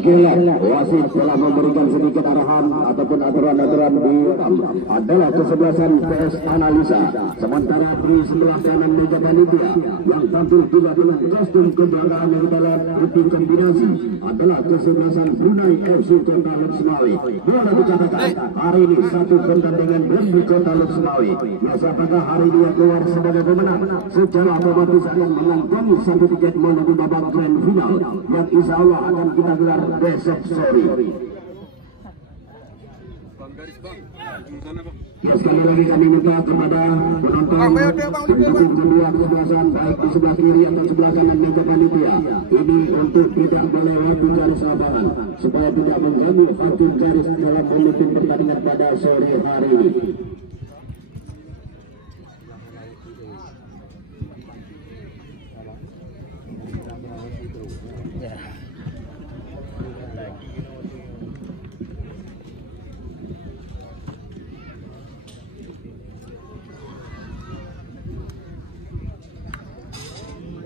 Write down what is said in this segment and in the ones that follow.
kira wasit telah memberikan sedikit arahan ataupun aturan-aturan di adalah kesebelasan PS Analisa. Sementara di sebelah kanan meja panitia yang tampil juga dengan kostum kebanggaan yang dalam rutin kombinasi adalah kesebelasan Brunei FC Kota Luksumawi. Boleh dikatakan hari ini satu pertandingan di Kota Luksumawi. Apakah hari ini keluar sebagai pemenang secara otomatis akan mengantongi satu tiket menuju babak grand final yang insya Allah akan kita gelar besok sore. Ya, sekali lagi kami minta kepada penonton pendukung kedua kesebelasan baik di sebelah kiri atau sebelah kanan meja panitia ini untuk tidak melewati garis lapangan supaya tidak mengganggu hakim garis dalam memimpin pertandingan pada sore hari ini.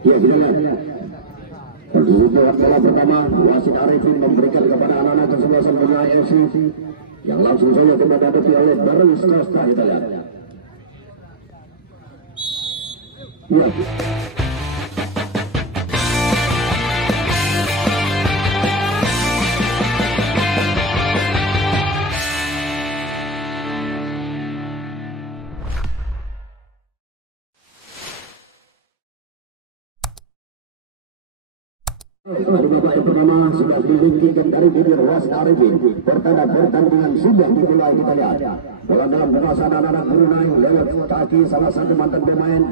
Ya, kita lihat. Bola pertama, wasit Arifin memberikan kepada anak-anak kesebelasan Brunei FC yang langsung saja dihadapi oleh Barus Costa. Kita lihat. Ya. Babak yang pertama sudah dilingkirkan dari bibir wasit Arifin. Pertanda pertandingan sudah dimulai. Kita lihat bola dalam penguasaan anak-anak Brunei lewat kaki salah satu mantan pemain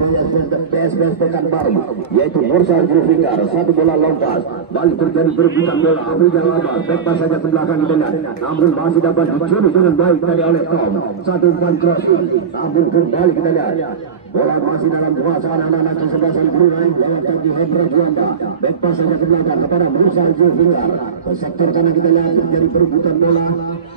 PSBS Pekanbaru yaitu Mursal Zulfikar. Satu bola lompat balik terjadi perebutan bola Abu Jalaba bebas saja ke belakang di tengah, namun masih dapat dicuri dengan baik tadi oleh Tom. Satu umpan crossing, namun kembali kita lihat bola masih dalam penguasaan anak-anak kesebelasan Brunei lewat kaki Hendra Juanda bebas saja ke belakang kepada Mursal Zulfikar. Ke sektor kanan kita lihat terjadi perebutan bola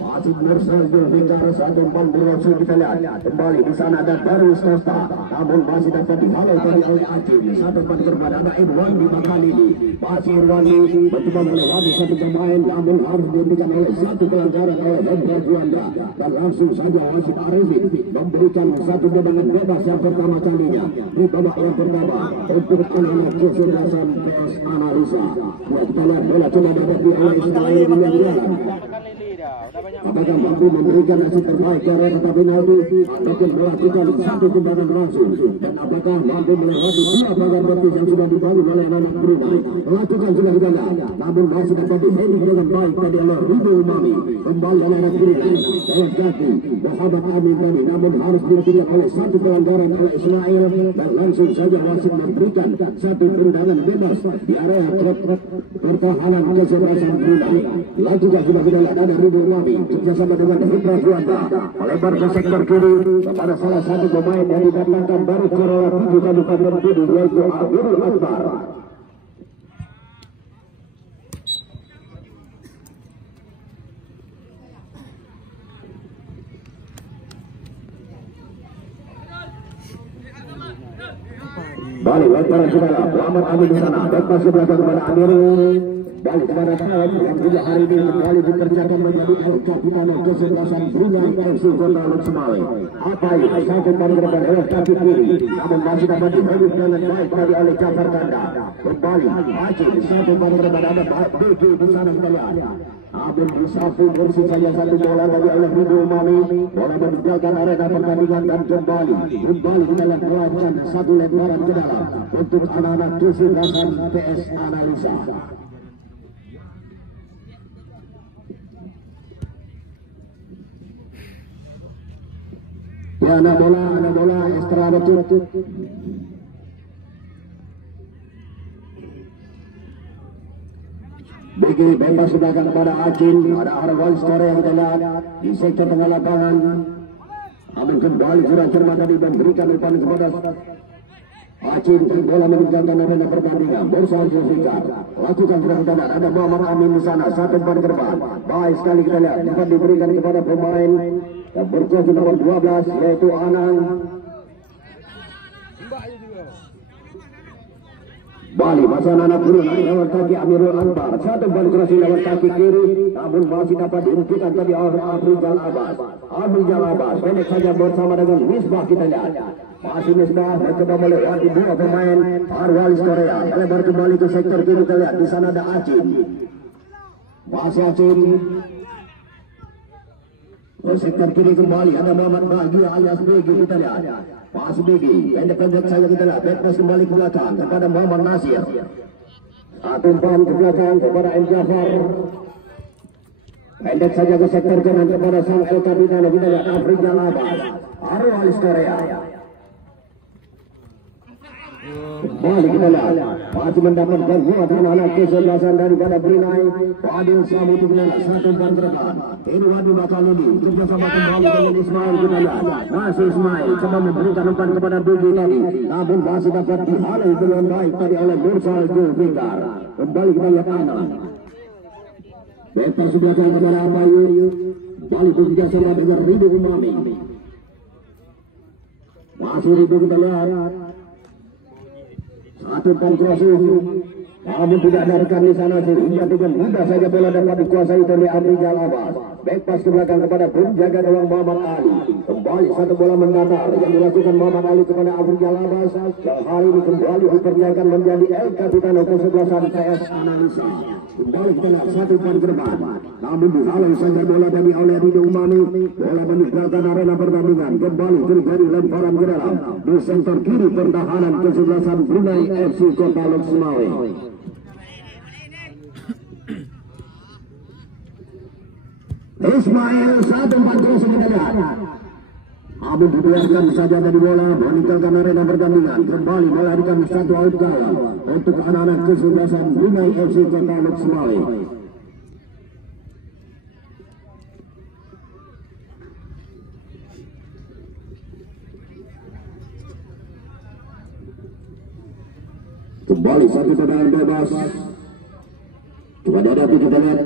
masih Mursal Zulfikar. Satu umpan berlangsung kita lihat kembali di sana ada Barus Costa, namun masih dapat dihalau tadi oleh Acim. Satu umpan kepada ada Irwan di bahkan ini masih Irwan mencoba melewati satu pemain, namun harus dihentikan oleh satu pelanggaran oleh Hendra Juanda dan langsung saja wasit Arifin memberikan satu tendangan bebas yang pertama kalinya di babak yang pertama untuk anak-anak kesebelasan PS Analisa. Kita lihat bola coba dapat oleh Ismail dengan jalan. Apakah mampu memberikan hasil terbaik karena kata penalti ataupun melakukan satu tembakan langsung, dan apakah mampu melewati dua pagar betis yang sudah dibangun oleh anak Brunei. Melakukan sudah di sana, namun masih dapat dihindari dengan baik tadi oleh Ridho Umami. Kembali oleh anak Brunei dalam kaki Muhammad Amin tadi, namun harus dihentikan oleh satu pelanggaran oleh Ismail dan langsung saja wasit memberikan satu tendangan bebas di area pertahanan kesebelasan Brunei. Lakukan sudah kita lihat ada Ridho Umami kerjasama dengan Hendra Juanda melebar ke sektor kiri kepada salah satu pemain yang didatangkan dari Corola 7 Kabupaten Kudus yaitu Abdul Akbar. Balik lemparan saudara Muhammad Amin di sana bebas ke belakang kepada Amirul. Balik kepada Tom yang juga hari ini kembali dikerjakan menjadi El Capitano kesebelasan Brunei FC Kota Luksumawi. Apa ini? Satu umpan ke depan oleh kaki kiri, namun masih dapat dihidup dengan baik tadi oleh Jafar Kanda. Kembali Aceh, satu umpan ke depan ada BG di sana kita lihat. Namun disapu bersih saja satu bola tadi oleh Ridho Umami. Bola meninggalkan arena pertandingan dan kembali kita lihat melakukan satu lemparan ke dalam untuk anak-anak kesebelasan PS Analisa. Ya, ada bola ekstra betul. Bagi bebas belakang kepada Acin, ada Arwan Store yang kita lihat di sektor tengah lapangan. Namun kembali sudah cermat tadi memberikan umpan kepada Acin. Bola meninggalkan arena pertandingan. Mursal Zulfikar lakukan sudah kita lihat ada Muhammad Amin di sana. Satu umpan ke depan. Baik sekali kita lihat dapat diberikan kepada pemain yang berjumlah nomor 12 yaitu Anang. Bali masih anak Brunei lewat kaki Amirul Anwar. Satu balik cross lewat kaki kiri, namun masih dapat dihentikan tadi oleh Afrizal Abbas. Afrizal Abbas pendek saja bersama dengan Misbah, kita lihat. Masih Misbah mencoba melewati dua pemain Arwalis Korea. Lebar kembali ke sektor kiri, kita lihat di sana ada Acin. Masih Acin. Ke sektor kiri kembali ada Muhammad Bahagia alias Begi, kita lihat. Masih Begi, pendek saja kita lihat. Backpass kembali ke belakang kepada Muhammad Nasir. Satu umpan ke belakang kepada M. Jafar. Pendek saja ke sektor kanan kepada sang kapitan, kita lihat Afrizal Abbas. Arwalis Korea. Kembali kita lihat masih mendapatkan buat anak-anak kesebelasan daripada Brunei. Fadil Samud satu umpan ke depan. Ini Wadi Makaludi kerjasama kembali dengan Ismail, kita lihat. Masih Ismail coba memberikan umpan kepada Budi tadi, namun masih dapat dihalau dengan baik tadi oleh Mursal Zulfikar. Kembali kita lihat kanan. Bebas sudah kepada Abayu. Balik kerjasama dengan Ridho Umami. Masih Ridho, kita lihat. Satu pengkrossing, namun tidak ada rekan di sana sehingga dengan mudah saja bola dapat dikuasai oleh Afrizal Abbas. Backpass ke belakang kepada penjaga gawang Muhammad Ali. Kembali satu bola mendatar yang dilakukan Muhammad Ali kepada Afrizal Abbas. Yang hari ini kembali dipercayakan menjadi El Capitano kesebelasan PS Analisa. Kembali kita lihat satu umpan ke depan, namun dihalau saja bola dari oleh Ridho Umami. Bola meninggalkan arena pertandingan. Kembali terjadi lemparan ke dalam di sektor kiri pertahanan kesebelasan Brunei FC Kota Lok Sumawe. Ismail satu umpan terus kita lihat. Abu dibiarkan saja dari bola meninggalkan arena pertandingan. Kembali melarikan satu out gawang untuk anak-anak kesebelasan Brunei FC Kota Lok Sumawe. Kembali satu tendangan bebas. Coba dihadapi kita lihat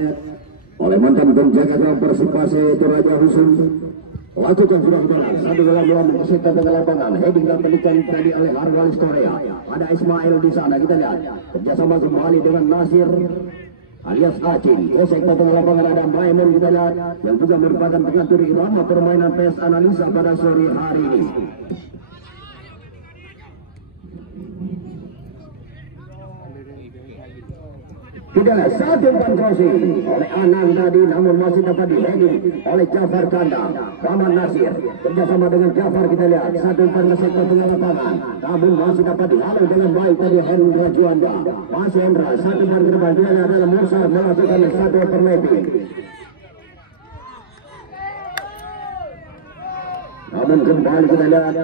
oleh mantan penjaga gawang Persipase yaitu Raja Husun. Lakukan sudah bola satu dalam sektor tengah lapangan. Heading dan pendidikan tadi oleh Arwalis Korea. Ada Ismail di sana, kita lihat kerjasama kembali dengan Nasir alias Acin. Ke sektor tengah lapangan ada Maimun, kita lihat, yang juga merupakan pengatur irama permainan PS Analisa pada sore hari ini. Tidak satu umpan crossing oleh Anang tadi, namun masih dapat di-heading oleh Jafar Kandang. Muhammad Nasir kerjasama dengan Jafar, kita lihat satu umpan ke sektor tengah lapangan, namun masih dapat dihalau dengan baik tadi Hendra Juanda. Masih Hendra satu umpan ke depan, dia adalah Mursal melakukan satu overlapping. Namun kembali kita lihat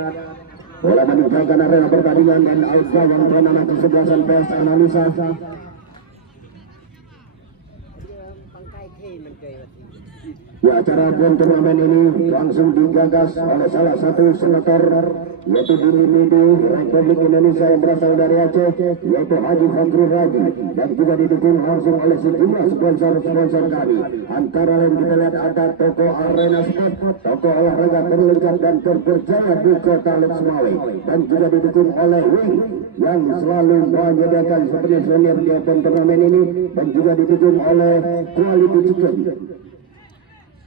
bola meninggalkan arena pertandingan dan out gawang anak kesebelasan PS Analisa. Ya, acara turnamen ini langsung digagas oleh salah satu senator yaitu Dinimidi Republik Indonesia yang berasal dari Aceh, yaitu Haji Fakhrul Raji, dan juga didukung langsung oleh sejumlah sponsor kami. Antara lain kita lihat ada toko Arena Sport, toko olahraga terlengkap dan terpercaya di Kota Lok Sumawe, dan juga didukung oleh Wing yang selalu menyediakan seperti senior di turnamen ini, dan juga didukung oleh Quality Chicken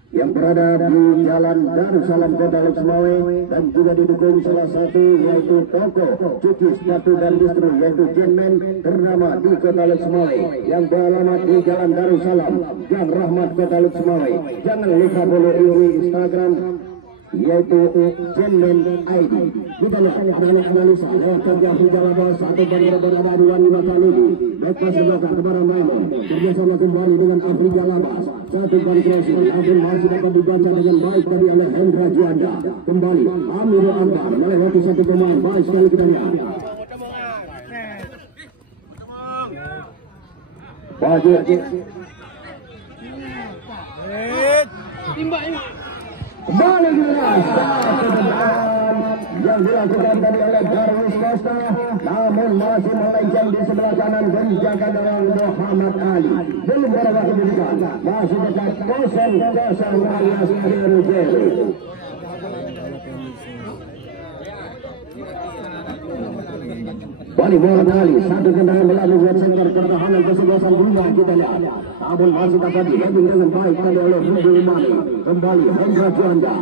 yang berada di Jalan Darussalam Kota Lok Sumawe, dan juga didukung salah satu yaitu toko cuci sepatu dan distro yaitu Genman ternama di Kota Lok Sumawe yang beralamat di Jalan Darussalam Gang Rahmat Kota Lok Sumawe. Jangan lupa follow di Instagram yaitu Genman ID. Kita lihat anak analisa lewat kerja berjalan bawah satu bandara berada di Wani Makaludi. Backpass belakang kepada Maimun, kerjasama kembali dengan Afrizal Abbas. Satu balik crossing, namun masih dapat dibaca dengan baik tadi oleh Hendra Juanda. Kembali Amirul Anwar melewati satu pemain, baik sekali kita lihat. Baju kembali jelas yang dilakukan tadi oleh Darwis Costa, namun masih melenceng di sebelah kanan penjaga gawang Muhammad Ali. Belum berapa kedudukan, masih dekat 0-0 alias Jeru. Kembali bola kali satu tendangan melalui buat sektor pertahanan kesebelasan Brunei kita lihat. Namun masih dapat dihadiri dengan baik tadi oleh Rudy Umami. Kembali Hendra Juanda.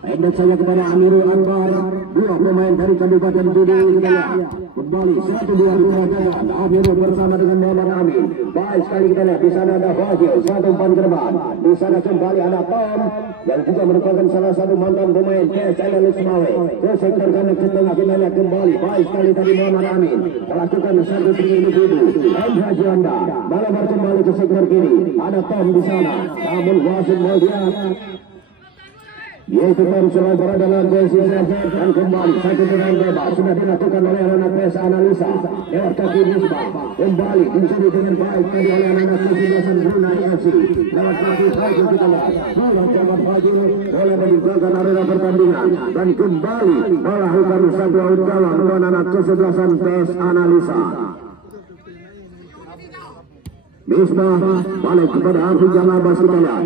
Pendek saja kepada Amirul Anwar. Dua pemain dari Kabupaten Budi kita lihat. Kembali 1-2 tendangan. Amirul bersama dengan Muhammad Amin. Baik sekali kita lihat di sana ada Fazil. Satu umpan ke depan. Di sana kembali ada Tom yang juga merupakan salah satu mantan pemain PS Analis Mawe. Ke sektor kanan ke tengah kita lihat kembali. Baik sekali tadi Muhammad Amin melakukan satu trik individu. Hendra Juanda malah kembali ke sektor kiri. Ada Tom di sana. Namun wasit melihat yaitu Tom selalu berada dalam posisi dan kembali satu dengan bebas sudah dilakukan oleh anak PS Analisa lewat kaki Misbah. Kembali dicuri dengan baik tadi oleh anak kesebelasan Brunei FC lewat kaki Fajil kita lihat. Bola cepat Fajil boleh meninggalkan arena pertandingan dan kembali melakukan satu out gawang melawan anak kesebelasan PS Analisa. Misbah balik kepada Afrizal Abbas kita lihat.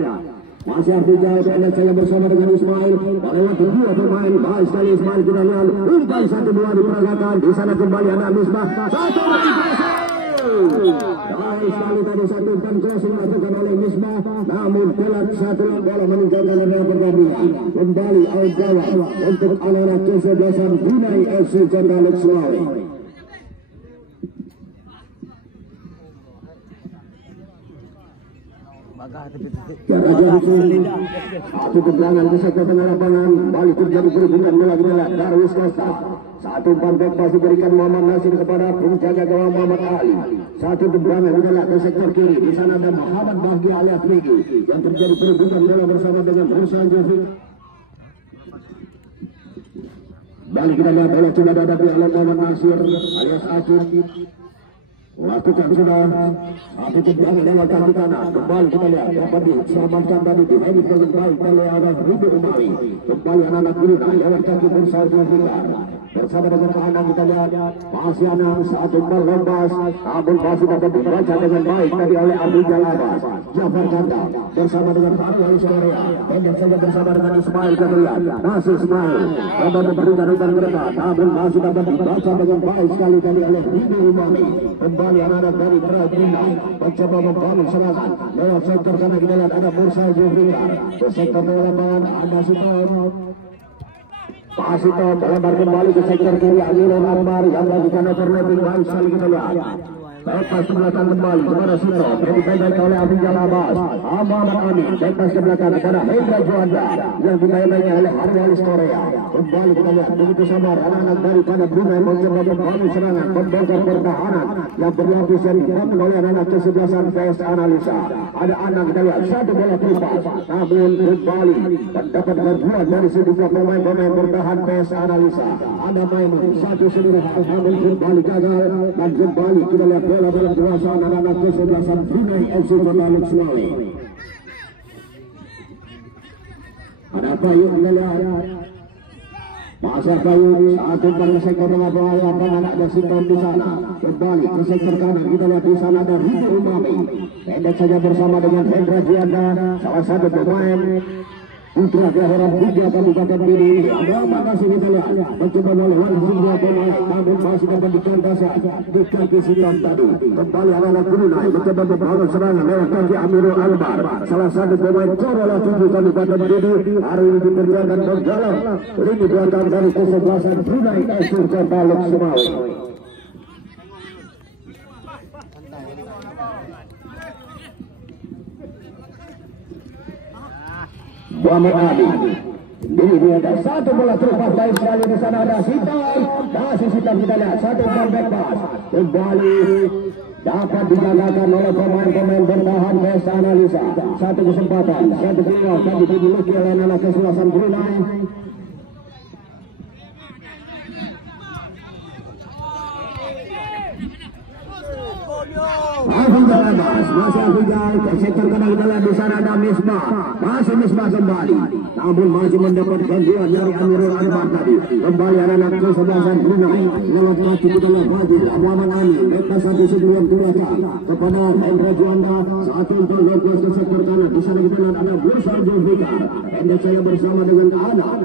Masih Afrizal pendek saya bersama dengan Ismail melewati dua pemain. Baik sekali Ismail kita lihat umpan 1-2 diperagakan. Di sana kembali anak Misbah satu lagi baik sekali tadi satu umpan crossing dilakukan oleh Misbah namun telat satu bola meninggalkan area pertandingan. Kembali out gawang untuk anak kesebelasan Brunei FC Cendalek Sulawesi. Satu tendangan ke sektor tengah lapangan balik terjadi perhubungan bola kita lihat Darwis Costa. Satu umpan bebas diberikan Muhammad Nasir kepada penjaga gawang Muhammad Ali. Satu tendangan kita lihat ke sektor kiri. Di sana ada Muhammad Bahagia alias Migi yang terjadi perhubungan bola bersama dengan Ruslan Jovi. Balik kita lihat bola coba dihadapi oleh Muhammad Nasir alias Acun. Lakukan sudah satu tendangan lewat kaki kanan. Kembali kita lihat dapat diselamatkan tadi di heading dengan baik oleh anak Rudy Umami. Kembali anak Brunei lewat kaki bersama Fikar bersama dengan tahanan kita lihat masih ada satu umpan lepas namun masih dapat dibaca dengan baik tadi oleh Afrizal Abbas. Jafar Kanda bersama dengan Faru Halis Korea pendek saja bersama dengan Ismail kita lihat masih Ismail dapat memberikan umpan mereka namun masih dapat dibaca dengan baik sekali tadi oleh Rudy Umami. Kembali anak dari Brunei mencoba membangun serangan lewat sektor kanan kita lihat ada Mursal Zulfikar ke sektor lapangan ada Sitom. Pak Sitom melebar kembali ke sektor kiri Amirul Anwar yang melakukan overlapping baik sekali kita lihat. Lepas ke belakang kembali kepada Sito dipendek oleh Afrizal Abbas. Muhammad Amin lepas ke belakang kepada Hendra Juanda yang dimainkannya oleh Faru Halis Korea. Kembali kita lihat begitu sabar anak-anak daripada Brunei mencoba membangun serangan membongkar pertahanan yang berlapis yang dibangun oleh anak kesebelasan PS Analisa. Ada anak kita lihat satu bola terlepas namun kembali mendapat bantuan dari sejumlah pemain-pemain bertahan PS Analisa. Ada Maimun satu sendiri namun kembali gagal dan kembali kita lihat bola dalam kekuasaan anak-anak kesebelasan Brunei FC Cendalek Sulawesi. Ada Bayu kita lihat masa Bayu satu umpan ke sektor tengah lapangan anak Sitom di sana. Kembali ke sektor kanan kita lihat di sana ada Rudy Umami pendek saja bersama dengan Hendra Juanda salah satu pemain putra kelahiran 3 Kabupaten Bidi ini. Ada makasih kita lihat mencoba melawan semua pemain namun masih dapat dikontasi di kaki Sitom tadi. Kembali anak-anak Brunei mencoba membangun serangan lewat kaki Amirul Anwar salah satu pemain Corola 7 Kabupaten Bidi hari ini dikerjakan berjalan lini belakang dari kesebelasan Brunei FC Cendalek Sulawesi. Muhammad Ali ini dia ada satu bola terlepas baik sekali di sana ada Sitom masih Sitom kita lihat satu umpan back pass kembali dapat dijagakan oleh pemain-pemain bertahan PS Analisa. Satu kesempatan satu peluang tadi dimiliki oleh anak kesebelasan Brunei. Afrizal Abbas masih Afrizal ke sektor kanan kita lihat di sana ada Misbah masih Misbah kembali namun masih mendapat gangguan dari Amirul Anwar tadi. Kembali anak kesebelasan Brunei lewat kaki kita lihat Fazil Muhammad Ali lepas satu sebelum diberikan kepada Hendra Juanda satu umpan lepas ke sektor kanan. Di sana kita lihat ada Mursal Zulfikar pendek saya bersama dengan anak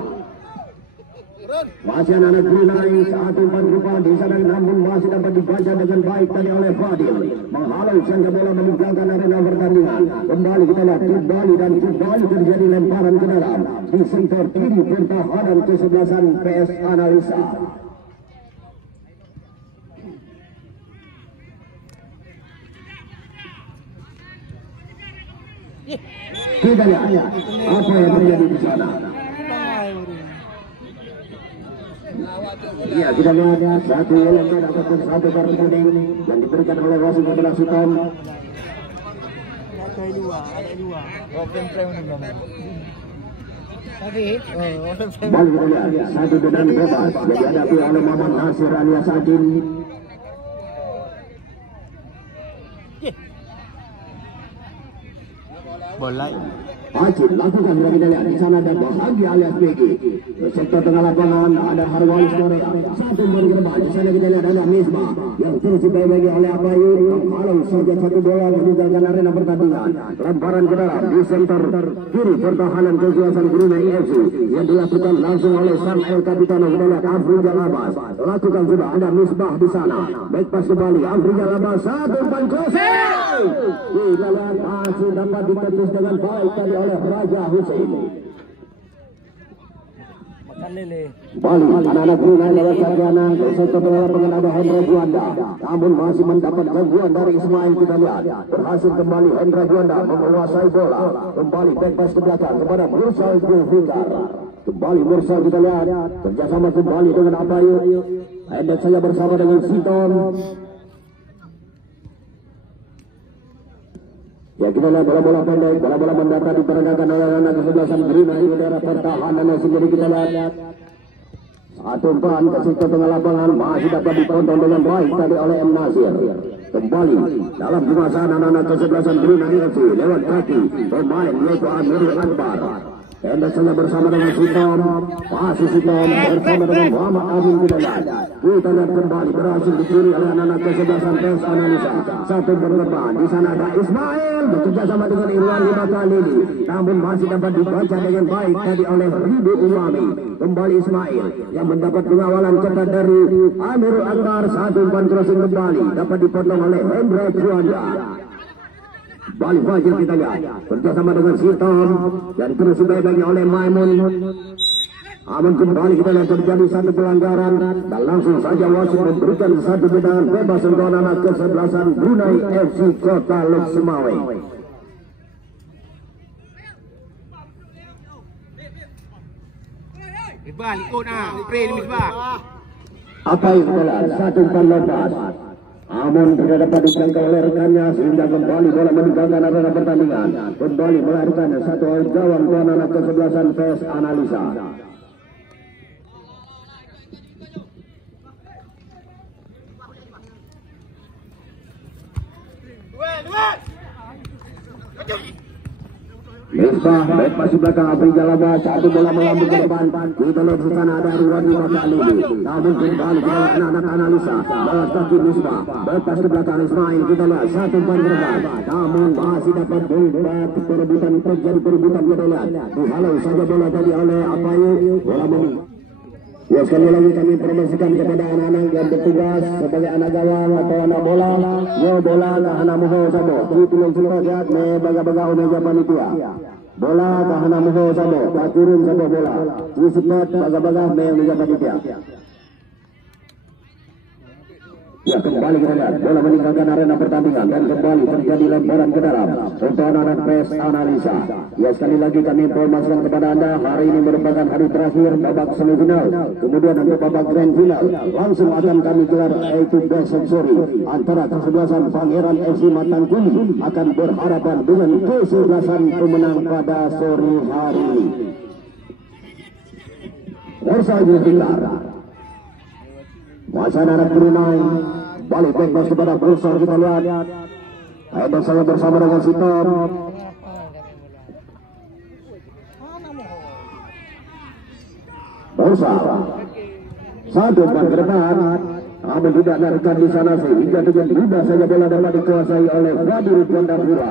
Masih anak Brunei, satu umpan kepala di sana namun masih dapat dibaca dengan baik tadi oleh Fadil. Menghalau sangka bola meninggalkan arena pertandingan. Kembali kita lihat kembali dan kembali terjadi lemparan ke dalam di sektor kiri pertahanan kesebelasan PS Analisa. Kita lihat apa yang terjadi di sana. Ya, kita lihat satu elemen ataupun satu kartu kuning yang diberikan oleh wasit kepada Sultan. Ada dua. Open frame ini belum. Balik kita lihat satu tendangan bebas yang dihadapi oleh Muhammad Nasir alias Ajin. Bola. Ajin lakukan sudah kita lihat di sana dan Bahagia alias PG. Di sektor tengah lapangan ada Harwalis Korea. Satu umpan ke depan. Di sana kita lihat ada Misbah yang terus dibagi oleh Abayu. Menghalau saja satu bola meninggalkan arena pertandingan. Lemparan ke dalam di sektor kiri pertahanan kesebelasan Brunei FC yang dilakukan langsung oleh sang El Capitano. Kita lihat Afrizal Abbas. Lakukan sudah ada Misbah di sana. Baik pas kembali Afrizal Abbas. Satu umpan kosong. Kita lihat masih dapat ditepis dengan baik tadi oleh Raja Hussein. Bali anak-anak Brunei lewat sarjana sektor tengah lapangan ada Hendra Juanda, namun masih mendapat gangguan dari Ismail. Kita lihat berhasil kembali Hendra Juanda menguasai bola, kembali back pass ke belakang kepada Mursal Zulfikar. Kembali Mursal kita lihat kerjasama kembali dengan Abayu. Hendak saya bersama dengan Sinton. Ya, kita lihat bola-bola pendek, bola-bola mendatar diperagakan oleh anak kesebelasan Brunei di daerah pertahanan yang sendiri. Kita lihat satu umpan ke sektor tengah lapangan masih dapat ditonton dengan baik tadi oleh M. Nasir. Kembali dalam penguasaan anak-anak kesebelasan Brunei FC lewat kaki pemain yaitu Amirul Akbar. Hendak saja bersama dengan Sultan, masih Sultan bersama dengan Muhammad Amin. Kita lihat kembali berhasil dicuri oleh anak-anak kesebelasan PS Analisa. Satu berlebihan di sana ada Ismail bekerja sama dengan Irwan di kali ini, namun masih dapat dibaca dengan baik tadi oleh Ridho Umami. Kembali Ismail yang mendapat pengawalan ketat dari Amirul Akbar. Satu umpan crossing kembali dapat dipotong oleh Hendra Juanda. Balik Fajil kita lihat bersama dengan Sultan dan terus dibagi oleh Maimun. Namun kembali kita lihat terjadi satu pelanggaran dan langsung saja wasit memberikan satu tendangan bebas untuk anak kesebelasan Brunei FC Kota Lok Sumawe. Apa yang kita lihat satu umpan lepas. Namun tidak dapat dijangkau oleh rekannya sehingga kembali bola meninggalkan arena pertandingan. Kembali melarikan satu gawang tuan anak kesebelasan PS Analisa. Misbah, baik masih belakang Afrizal Abbas, satu bola melambung ke depan. Kita lihat di sana ada Ruwan di masa ini. Namun kembali ke anak-anak Analisa. Lewat kaki Misbah, baik pas ke belakang Ismail. Kita lihat satu umpan ke depan. Namun masih dapat membuat perebutan, terjadi perebutan. Kita lihat dihalau saja bola tadi oleh Abayu. Bola menang. Ya, sekali lagi kami informasikan kepada anak-anak yang bertugas sebagai anak gawang atau anak bola. Yo bola kahana muho sabo. Tulung sehat me baga-baga meja panitia. Bola kahana muho sabo. Turun sabo bola. Support baga-baga me meja panitia. Ya, kembali kita lihat bola meninggalkan arena pertandingan dan kembali terjadi lemparan ke dalam untuk anak-anak PS Analisa. Ya, sekali lagi kami informasikan kepada Anda hari ini merupakan hari terakhir babak semifinal. Kemudian untuk babak grand final langsung akan kami gelar yaitu besok sore antara kesebelasan Pangeran FC Matangkuli akan berhadapan dengan kesebelasan pemenang pada sore hari ini. Mursal Zulfikar. Masa anak Brunei balik bebas kepada Mursal. Kita lihat ada saya bersama dengan Sitor. Mursal satu umpan ke depan namun tidak menarik di sana sehingga dengan mudah saja bola dapat dikuasai oleh Fadil Gandapura.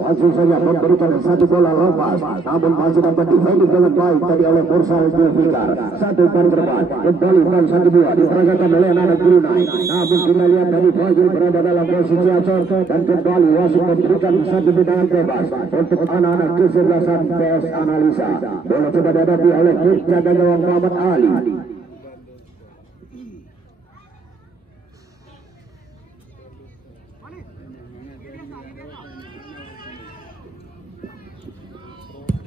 Langsung saja memberikan satu bola lepas, namun masih dapat dihentikan dengan baik tadi oleh Mursal Zulfikar. Satu ban berban, kembali ban 1-2 diperagakan oleh anak Brunei. Namun kita lihat dari Fadil berada dalam posisi acor dan kembali wasit memberikan satu tendangan bebas untuk anak-anak kesebelasan PS Analisa. Bola coba dihadapi oleh jaga gawang Muhammad Ali.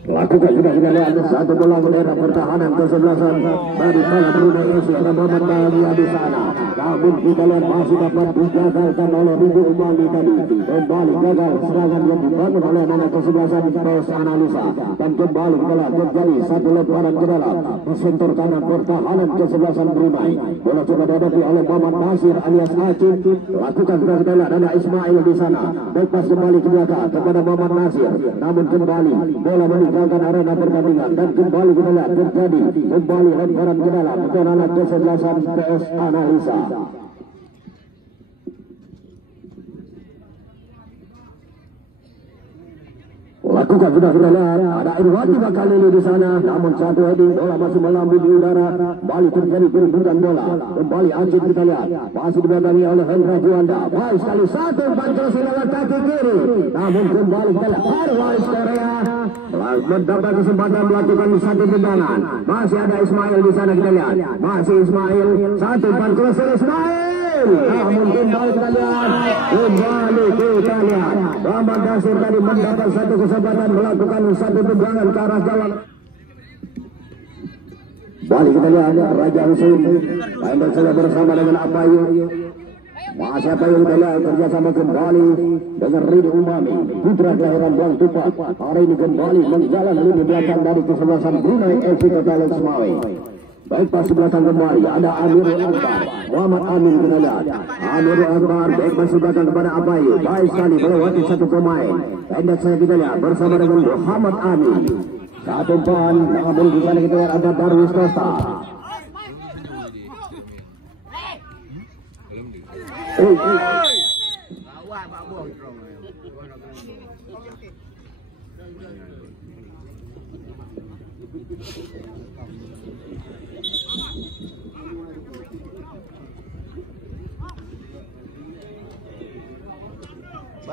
Lakukan sudah kita lihat satu bola bendera pertahanan kesebelasan dari bola Brunei FC ada Muhammad Dahlia di sana. Namun kita lihat masih dapat digagalkan oleh Ridho Umali tadi. Kembali gagal serangan yang dibangun oleh anak kesebelasan PS Analisa dan kembali bola terjadi satu lemparan ke dalam sentur kanan pertahanan kesebelasan Brunei. Bola coba dihadapi oleh Muhammad Nasir alias Aceh. Lakukan sudah kita lihat ada Ismail di sana. Lepas kembali ke belakang kepada Muhammad Nasir. Namun kembali bola meninggalkan arena pertandingan dan kembali kita lihat terjadi kembali lemparan ke dalam untuk anak kesebelasan PS Analisa. Lakukan sudah kita lihat ada Irwati bakal ini di sana, namun satu heading bola masih melambung di udara. Kembali terjadi perebutan bola. Kembali Aceh kita lihat masih dibadangi oleh Hendra Juanda. Baik sekali satu bantuan lewat kaki kiri. Namun kembali kita lihat Harwaris Korea mendapat kesempatan melakukan satu tendangan. Masih ada Ismail di sana kita lihat. Masih Ismail satu bantuan Ismail. Namun kembali kita lihat Muhammad Nasir tadi mendapat satu kesempatan melakukan satu tendangan ke arah gawang. Balik kita lihat Raja Husein main bersama bersama dengan Apayu. Masih Apayu kita lihat kerjasama kembali dengan Ridho Umami putra kelahiran Bang Tupak. Hari ini kembali menggalang lini belakang dari kesebelasan Brunei FC Kota Lesmawe. Baik pas belakang kembali ada Amirul Akbar, Muhammad Amin kita lihat. Amirul Akbar baik pas belakang kepada Apayu. Baik sekali melewati satu pemain. Pendek saya kita lihat bersama dengan Muhammad Amin. Satu ban, namun di sana kita lihat ada Darwis Costa.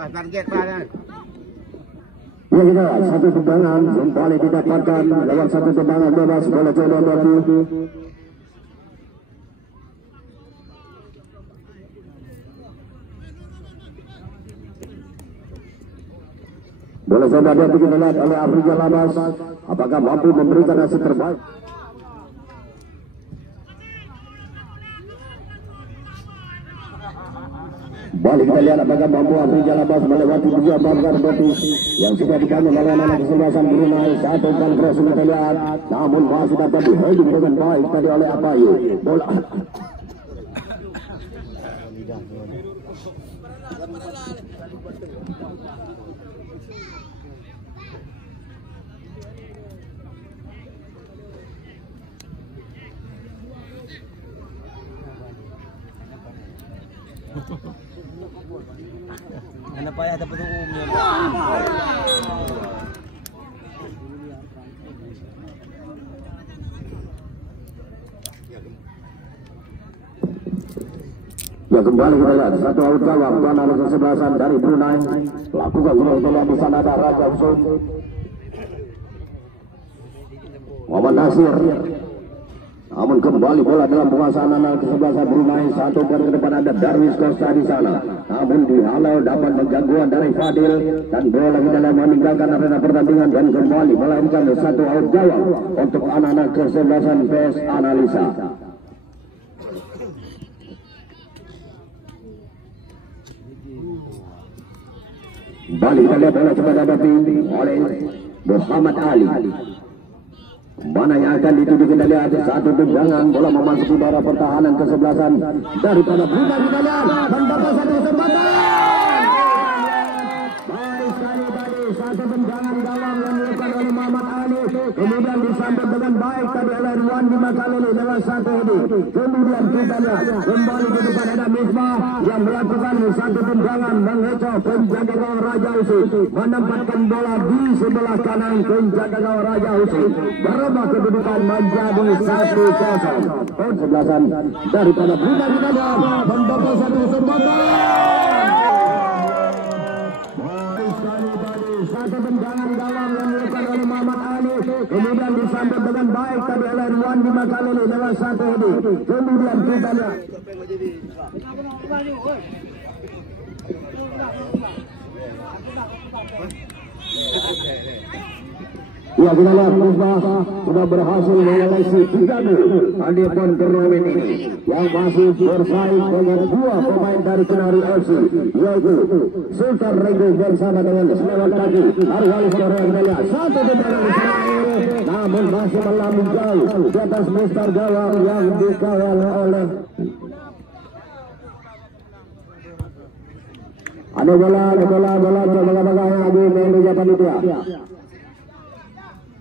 Target kan. Ya kita satu tendangan kembali didapatkan lewat satu tendangan bebas bola coba batu. Bola coba batu kita lihat oleh Afrika Labas apakah mampu memberikan hasil terbaik. Balik kita lihat apakah mampu Afrika Labas melewati dua banggar batu yang sudah dibangun oleh anak kesebelasan Brunei. Satu ban cross kita lihat, namun masih dapat diheading dengan baik tadi oleh Apayu. Bola Ano pa yata dapat umum. Ya kembali kita lihat satu out gawang anak kesebelasan dari Brunei. Lakukan sudah di sana ada Raja Husein. Muhammad Nasir. Namun kembali bola dalam penguasaan anak kesebelasan Brunei. Satu ban ke depan ada Darwis Costa di sana. Namun dihalau dapat gangguan dari Fadil dan bola kita dalam meninggalkan arena pertandingan dan kembali melakukan satu out gawang untuk anak-anak kesebelasan PS Analisa. Kembali kita lihat bola coba dihadapi oleh Muhammad Ali. Mana yang akan dituju kita lihat satu tendangan bola memasuki daerah pertahanan kesebelasan daripada Brunei kita lihat mendapat satu kesempatan. Baik sekali tadi satu tendangan gawang yang dilakukan oleh Muhammad Ali. Kemudian di sana disambut dengan baik tadi oleh Ruan di Makalele lewat satu ini. Kemudian kita lihat kembali ke depan ada Misbah yang melakukan satu tendangan mengecoh penjaga gawang Raja Husin, menempatkan bola di sebelah kanan penjaga gawang Raja Husin. Berubah kedudukan menjadi 1-0. Kesebelasan daripada Bunda Gidada membawa satu kesempatan. Satu tendangan gawang yang dilakukan oleh Muhammad Ali, kemudian disambut dengan baik tadi oleh Ruan di Makalele lewat satu ini. Kemudian kita lihat ya, kita lihat Misbah sudah berhasil menyelesaikan 3 di pon turnamen ini yang masih bersaing dengan 2 pemain dari Kenari FC, yaitu Sultan Rego bersama dengan Sleman Kaki. Arwali Korea kita lihat satu tendangan Ismail, namun masih melambung jauh di atas Mister gawang yang dikawal oleh ada bola lagi main di panitia.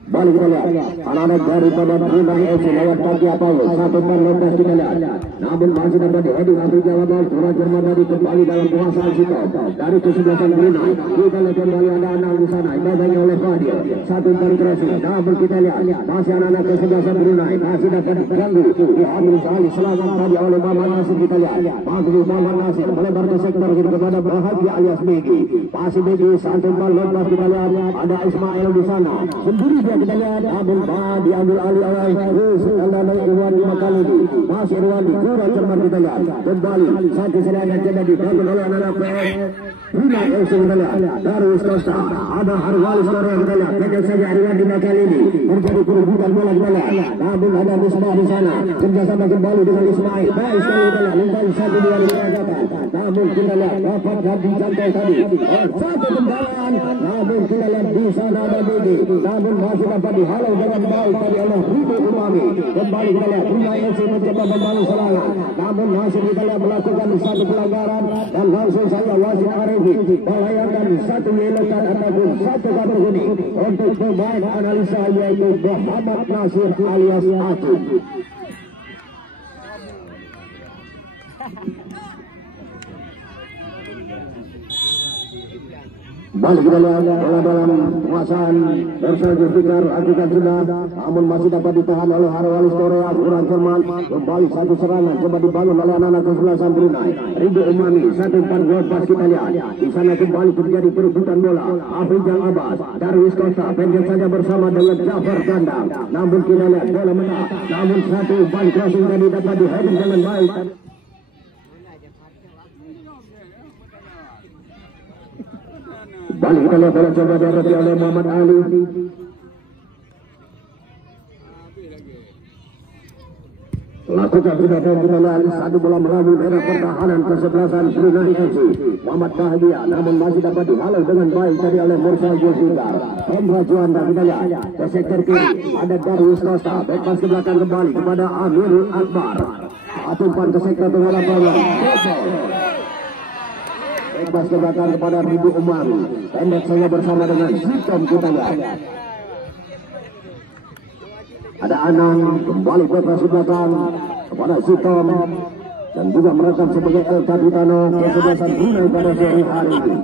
Balik kita lihat anak-anak daripada Brunei FC lewat kaki apa ya, satu ban lontas kita lihat, namun masih dapat diheading ambil jawaban bola Jerman tadi kembali dalam penguasaan Sito dari kesebelasan Brunei. Kita lihat kembali ada anak di sana ibadahnya oleh Fadil, satu umpan kreasi, namun kita lihat masih anak-anak kesebelasan Brunei masih dapat diganggu diambil sekali serangan tadi oleh Muhammad Nasir. Kita lihat masih Muhammad Nasir melebar ke sektor kiri kepada Bahagia alias Megi, masih Megi satu umpan lontas kita lihat ada Ismail di sana sendiri dia. Kita lihat Abdul Bah diambil alih oleh Irwan di Makalele, masih Irwan di kurang cermat. Kita lihat kembali satu serangan coba dibangun oleh anak-anak Brunei FC. Kita lihat Darwis Costa ada Harwali Korea. Kita lihat pendek saja Irwan di Makalele terjadi perebutan bola. Kita lihat namun ada Misbah di sana kerjasama kembali dengan Ismail. Baik sekali kita lihat lintang 1-2 dikatakan, namun kita lihat dapat dijangkau tadi satu tendangan, namun kita lihat di sana ada Begi, namun masih dapat dihalau dengan baik tadi oleh Rido Umami. Kembali kita lihat Brunei FC mencoba membangun serangan, namun masih kita lihat melakukan satu pelanggaran dan langsung saja wasit Arifi melayangkan satu yellow card ataupun satu kartu kuning untuk pemain analisa yaitu Muhammad Nasir alias Acung. Balik kita lihat bola dalam penguasaan Bersaju Fikar lakukan sudah, namun masih dapat ditahan oleh Harwalis Korea kurang cermat. Kembali satu serangan coba dibangun oleh anak-anak kesebelasan Brunei. Rido Umami satu umpan gol pas kita lihat di sana kembali terjadi perebutan bola. Afrizal Abbas, Darwis Costa pendek saja bersama dengan Jafar Gandang, namun kita lihat bola menang, namun satu umpan crossing tadi dapat diheading dengan baik. Balik kita lihat bola coba dihadapi oleh Muhammad Ali. Lakukan sudah kita lihat satu bola melalui daerah pertahanan kesebelasan Brunei FC. Muhammad Bahagia namun masih dapat dihalau dengan baik tadi oleh Mursal Zulfikar. Hendra Juanda kita lihat ke sektor kiri ada Darwis Costa, bebas ke belakang kembali kepada Amirul Akbar. Satu umpan ke sektor tengah lapangan. Bebas ke belakang kepada Rido Umami. Pendek saja bersama dengan Sitom kita lihat. Ada Anang kembali bebas ke belakang kepada Sitom dan juga merekam sebagai El Capitano kesebelasan Brunei pada sore hari ini.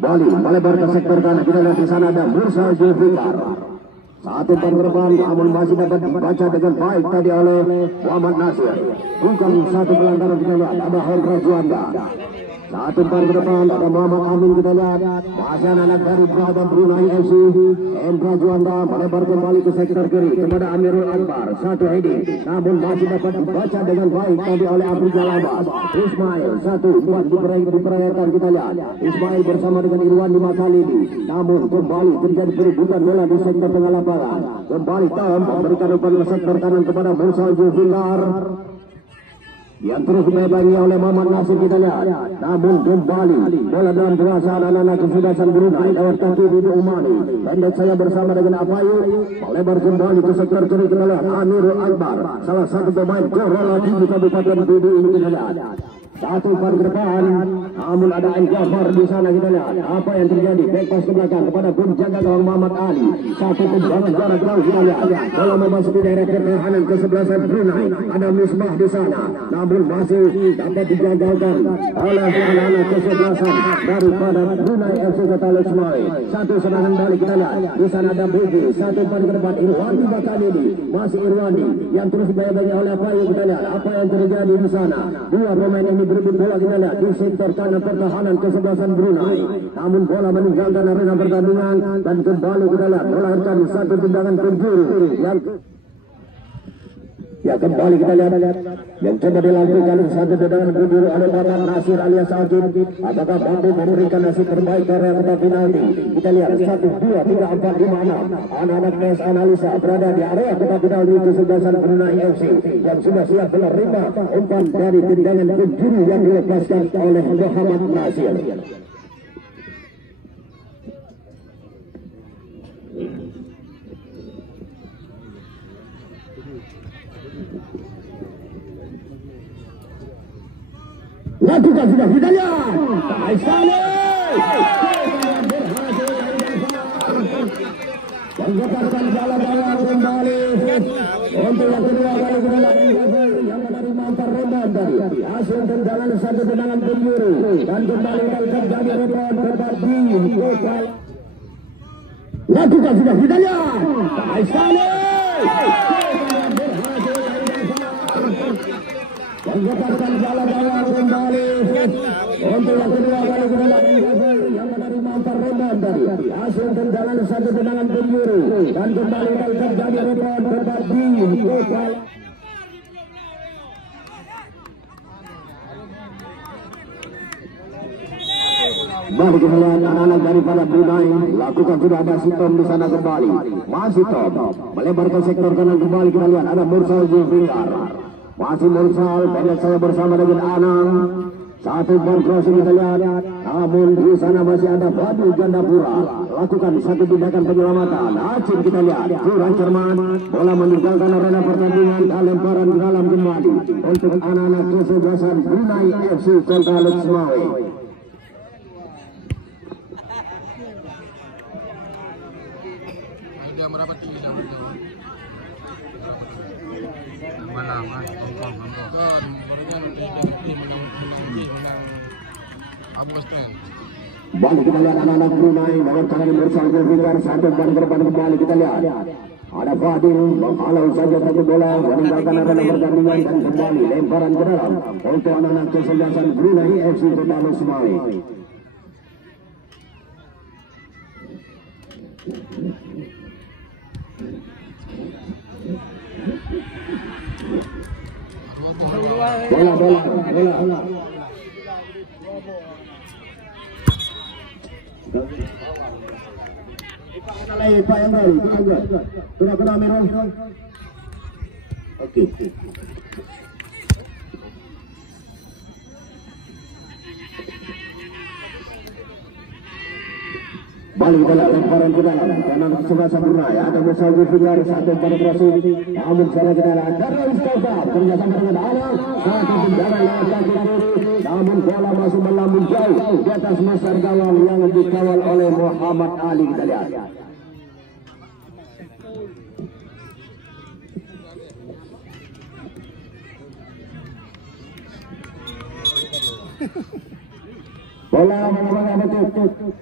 Bali melebar ke sektor kanan. Kita lihat di sana ada Mursal Zulfikar. Satu penggerban namun masih dapat dibaca dengan baik tadi oleh Muhammad Nasir. Bukan satu pelanggaran kita lihat ada Hendra Juanda. Satu umpan ke depan ada Muhammad Amin kita lihat. Masih anak dari beragam Brunei FC. Hendra Juanda melebar kembali ke sektor kiri kepada Amirul Akbar. Satu heading namun masih dapat dibaca dengan baik tadi oleh Afrizal Abbas. Ismail satu umpan diperayatkan kita lihat. Ismail bersama dengan Irwan di Makalele, namun kembali terjadi perebutan bola di sektor tengah lapangan. Kembali Tom memberikan umpan ke sektor kanan kepada Mursal Zulfikar yang terus dipegangi oleh Muhammad Nasir kita lihat, namun kembali bola dalam penguasaan anak-anak kesebelasan Brunei lewat kaki Rido Umami. Pendek saya bersama dengan Apayu melebar kembali ke sektor kiri kita lihat Amirul Akbar, salah satu pemain Korala di Kabupaten Pidi ini kita lihat. Satu par ke depan, namun ada Al-Ghafar di sana. Kita lihat apa yang terjadi. Back pass ke belakang kepada penjaga gawang Muhammad Ali. Satu tendangan jarak jauh. Kita lihat bola memasuki daerah pertahanan kesebelasan Brunei. Ada Misbah di sana, namun masih dapat digagalkan oleh anak-anak kesebelasan daripada Brunei FC Kota Lesmai. Satu serangan balik kita lihat. Di sana ada Bugi. Satu par ke depan, Irwandi bahkan ini masih Irwandi yang terus banyak oleh Apayu. Kita lihat apa yang terjadi di sana. Dua pemain ini berebut bola. Kita lihat di sektor kanan pertahanan kesebelasan Brunei, namun bola meninggalkan arena pertandingan dan kembali kita lihat melahirkan satu tendangan penjuru yang kembali kita lihat yang coba dilakukan satu tendangan penjuru oleh Bapak Nasir alias Agim. Apakah mampu memberikan nasib terbaik karena kotak penalti? Kita lihat 1, 2, 3, 4, 5, 6 anak-anak PS Analisa berada di area kotak penalti kesebelasan Brunei FC yang sudah siap menerima umpan dari tendangan penjuru yang dilepaskan oleh Muhammad Nasir. Lakukan sudah kita lihat Aisyah yang lepaskan jalan-jalan kembali untuk yang kedua kali kita lihat yang menerima antar rebound tadi hasil tendangan satu tendangan penjuru dan kembali terjadi rebound tetapi lakukan sudah kita lihat Aisyah yang lepaskan jalan-jalan kembali untuk yang kedua kali kita lihat yang menerima antar rebound tadi hasil tendangan satu tendangan penjuru dan kembali terjadi rebound tetapi Mari kita lihat anak-anak daripada Brunei lakukan sudah ada si Tom di sana kembali. Masih Tom melebar ke sektor kanan kembali. Kita lihat ada Mursal Zulfikar. Masih Mursal pendek saya bersama dengan Anang. Satu ball crossing kita lihat. Namun di sana masih ada Fadil Gandapura. Lakukan satu tindakan penyelamatan. Acim kita lihat kurang cermat. Bola meninggalkan arena pertandingan dan lemparan ke dalam kembali untuk anak-anak kesebelasan Brunei FC Kota Lesmai. Dia merapat tinggi jauh. Mana mas? Kan barunya menang Abu Sten. Balik kita lihat anak-anak Brunei dengan tangan Mursal Zulfikar. Satu ban ke depan kembali kita lihat. Ada Fadil menghalau saja satu bola meninggalkan arena pertandingan dan kembali lemparan ke dalam untuk anak-anak kesebelasan Brunei FC Kota Lesmai. Bola. Pak yang baru, sudah kena merah. Oke. Balik kita lihat lemparan ke dalam kanan sebelah Brunei. Ada Mursal Zulfikar satu pada crossing. Namun sana kita lihat Darwis Kaufar kerjasama dengan Alang. Satu tendangan lewat kaki kiri. Namun bola masih melambung jauh di atas masar gawang yang dikawal oleh Muhammad Ali. Kita lihat. Bola mana betul.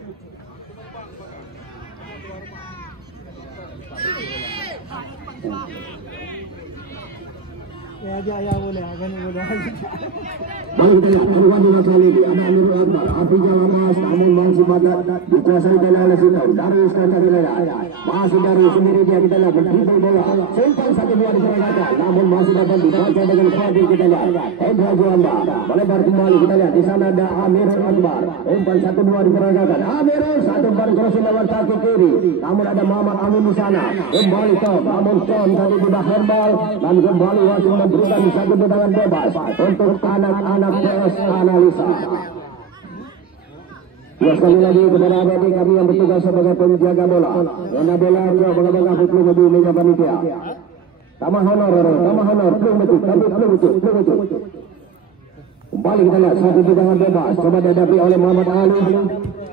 Ya boleh, akan boleh. Baik kita lihat Irwandi kali ini ada Amirul Akbar, Afiqah Lamas, namun masih badat dikuasai oleh Sinton. Darius kita lihat masih dari sendiri dia kita lihat berpikir bola. Simpan satu dua diperagakan, namun masih dapat dibaca dengan Fadil kita lihat. Hendra Juanda melebar kembali kita lihat di sana ada Amirul Akbar. Umpan satu dua diperagakan. Amirul satu ban crossing lewat kaki kiri. Namun ada Muhammad Amin di sana. Kembali Tom, namun Tom tadi sudah herbal dan kembali wasit memberikan satu tendangan bebas untuk anak-anak PS Analisa. Ya sekali lagi kepada adik kami yang bertugas sebagai penjaga bola. Karena bola dia bagaimana hukum di meja panitia. Tambah honor, belum betul. Kembali kita lihat satu tendangan bebas coba dihadapi oleh Muhammad Ali.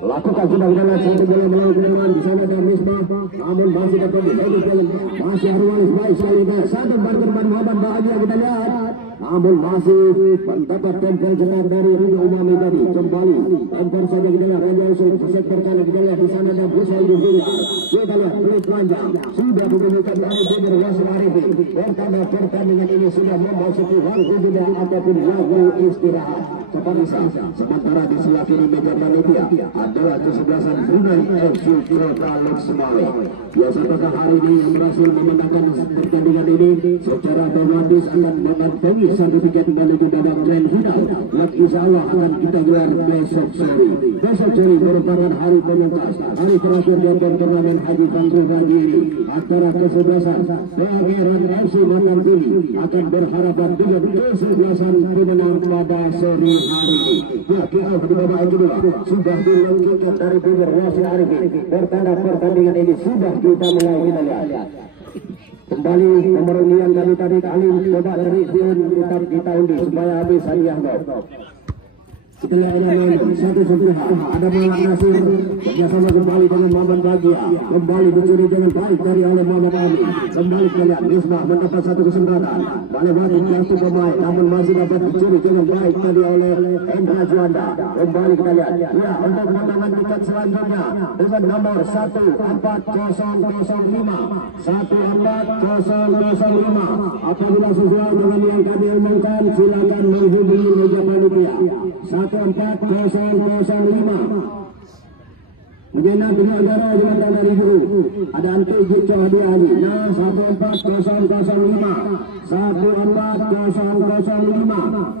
Lakukan sudah kita lihat satu bola melalui tendangan di sana ada Misbah. Namun masih terjadi masih Arwanis baik sekali satu berkorban Muhammad bahagia kita lihat. Namun masih mendapat tempel senar dari Ridho Umami tadi. Kembali tempel saja kita lihat Raja Usul sektor kanan kita lihat di sana ada Busal di Bunga. Kita lihat peluit panjang sudah diberikan oleh Bender Wasil Arifin. Pertanda pertandingan ini sudah memasuki waktu jeda ataupun waktu istirahat. Seperti saja sementara di sebelah kiri meja panitia adalah kesebelasan Brunei FC Kota Loksmawe. Biasanya hari ini yang berhasil memenangkan pertandingan ini secara otomatis akan mengantongi satu tiket menuju babak grand final yang insya Allah akan kita gelar besok sore. Besok sore merupakan hari pemungkas, hari terakhir dalam turnamen Haji Fangru Bandi ini antara kesebelasan Pangeran FC Matan Tili akan berhadapan dengan kesebelasan pemenang pada sore hari ini. Ya, kita di babak kedua sudah dilakukan dari Bender Wasil Arifin. Pertanda pertandingan ini sudah kita mulai kita lihat. Kembali nomor undian kami tadi kali coba dari Zion tetap ditaundi supaya habis hadiah kau. Kita lihat ada satu sentuhan ada Muhammad Nasir kerjasama kembali dengan Muhammad Bagia kembali dicuri dengan baik dari oleh Muhammad Ali. Kembali kita lihat Misbah mendapat satu kesempatan balik jatuh pemain namun masih dapat dicuri dengan baik tadi oleh Endra Juanda. Kembali kita lihat ya untuk menangan tiket selanjutnya dengan nomor 14005 14005 apabila sesuai dengan yang kami umumkan silakan menghubungi meja panitia 14005 menyenang dengan negara jembatan dari dulu ada Anti Gico Hadi Ali 14005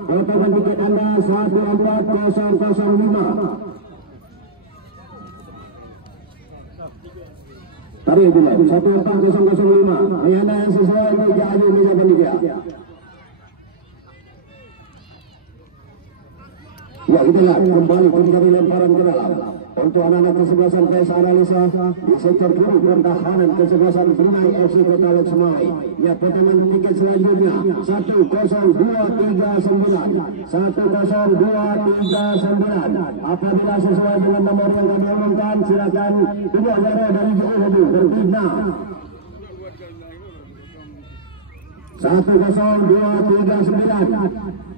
potongan tiket anda 14005 tarik dulu 14005 ayana yang sesuai meja aju meja panitia. Ya kita lihat kembali kembali lemparan ke dalam untuk anak-anak kesebelasan PS Analisa di sektor kiri pertahanan kesebelasan Brunei FC Kota Loksmawe. Ya potongan tiket selanjutnya 10239 apabila sesuai dengan nomor yang kami umumkan silakan kedua negara dari Johor berpindah 10239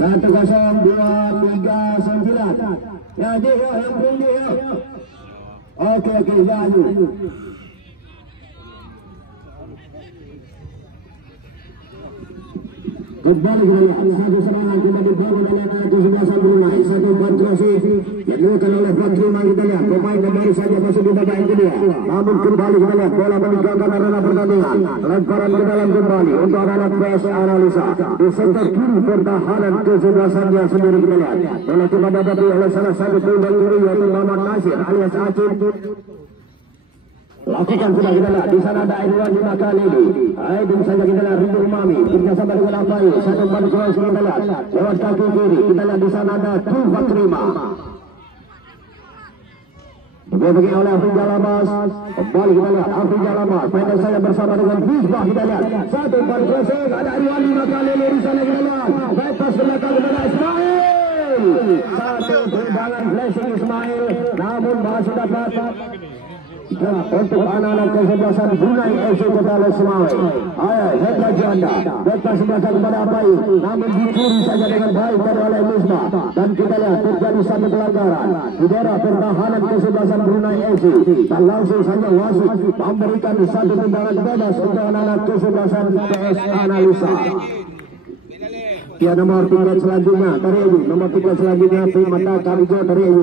10239 ya dia yang tinggi ya. Oke ya kembali kita lihat satu serangan kita dibangun oleh kesebelasan Brunei satu bantrasi yang dilakukan oleh Fatrima. Kita lihat pemain kembali saja masuk di babak yang kedua namun kembali kita lihat bola meninggalkan arena pertandingan lemparan ke dalam kembali untuk anak-anak PS Analisa di sektor kiri pertahanan kesebelasannya sendiri. Kita lihat bola coba dihadapi oleh salah satu pemain kiri yaitu Muhammad Nasir alias Aceh. Lakukan sudah kita lihat di sana ada Irwan di kali ini. Aidin saja kita lihat Ridho Umami kerjasama dengan Afai satu ban cross kita lihat lewat kaki kiri kita lihat di sana ada Fatrima dibagi oleh Afri Jalabas. Kembali kita lihat Afri Jalabas pendek saya bersama dengan Misbah. Kita lihat satu ban cross ada Irwan di kali ini di sana kita lihat bypass belakang kepada Ismail satu tendangan flashing Ismail namun masih dapat untuk anak-anak kesebelasan Brunei FC Kota Loksmawe. Hendra Juanda bebas sebelah kepada Apai namun dicuri saja dengan baik dari oleh Misbah dan kita lihat terjadi satu pelanggaran di daerah pertahanan kesebelasan Brunei FC dan langsung saja wasit memberikan satu tendangan bebas untuk anak-anak kesebelasan PS Analisa. Ya nomor tiket selanjutnya Tariyu nomor tiket selanjutnya Primata Karijo Tariyu.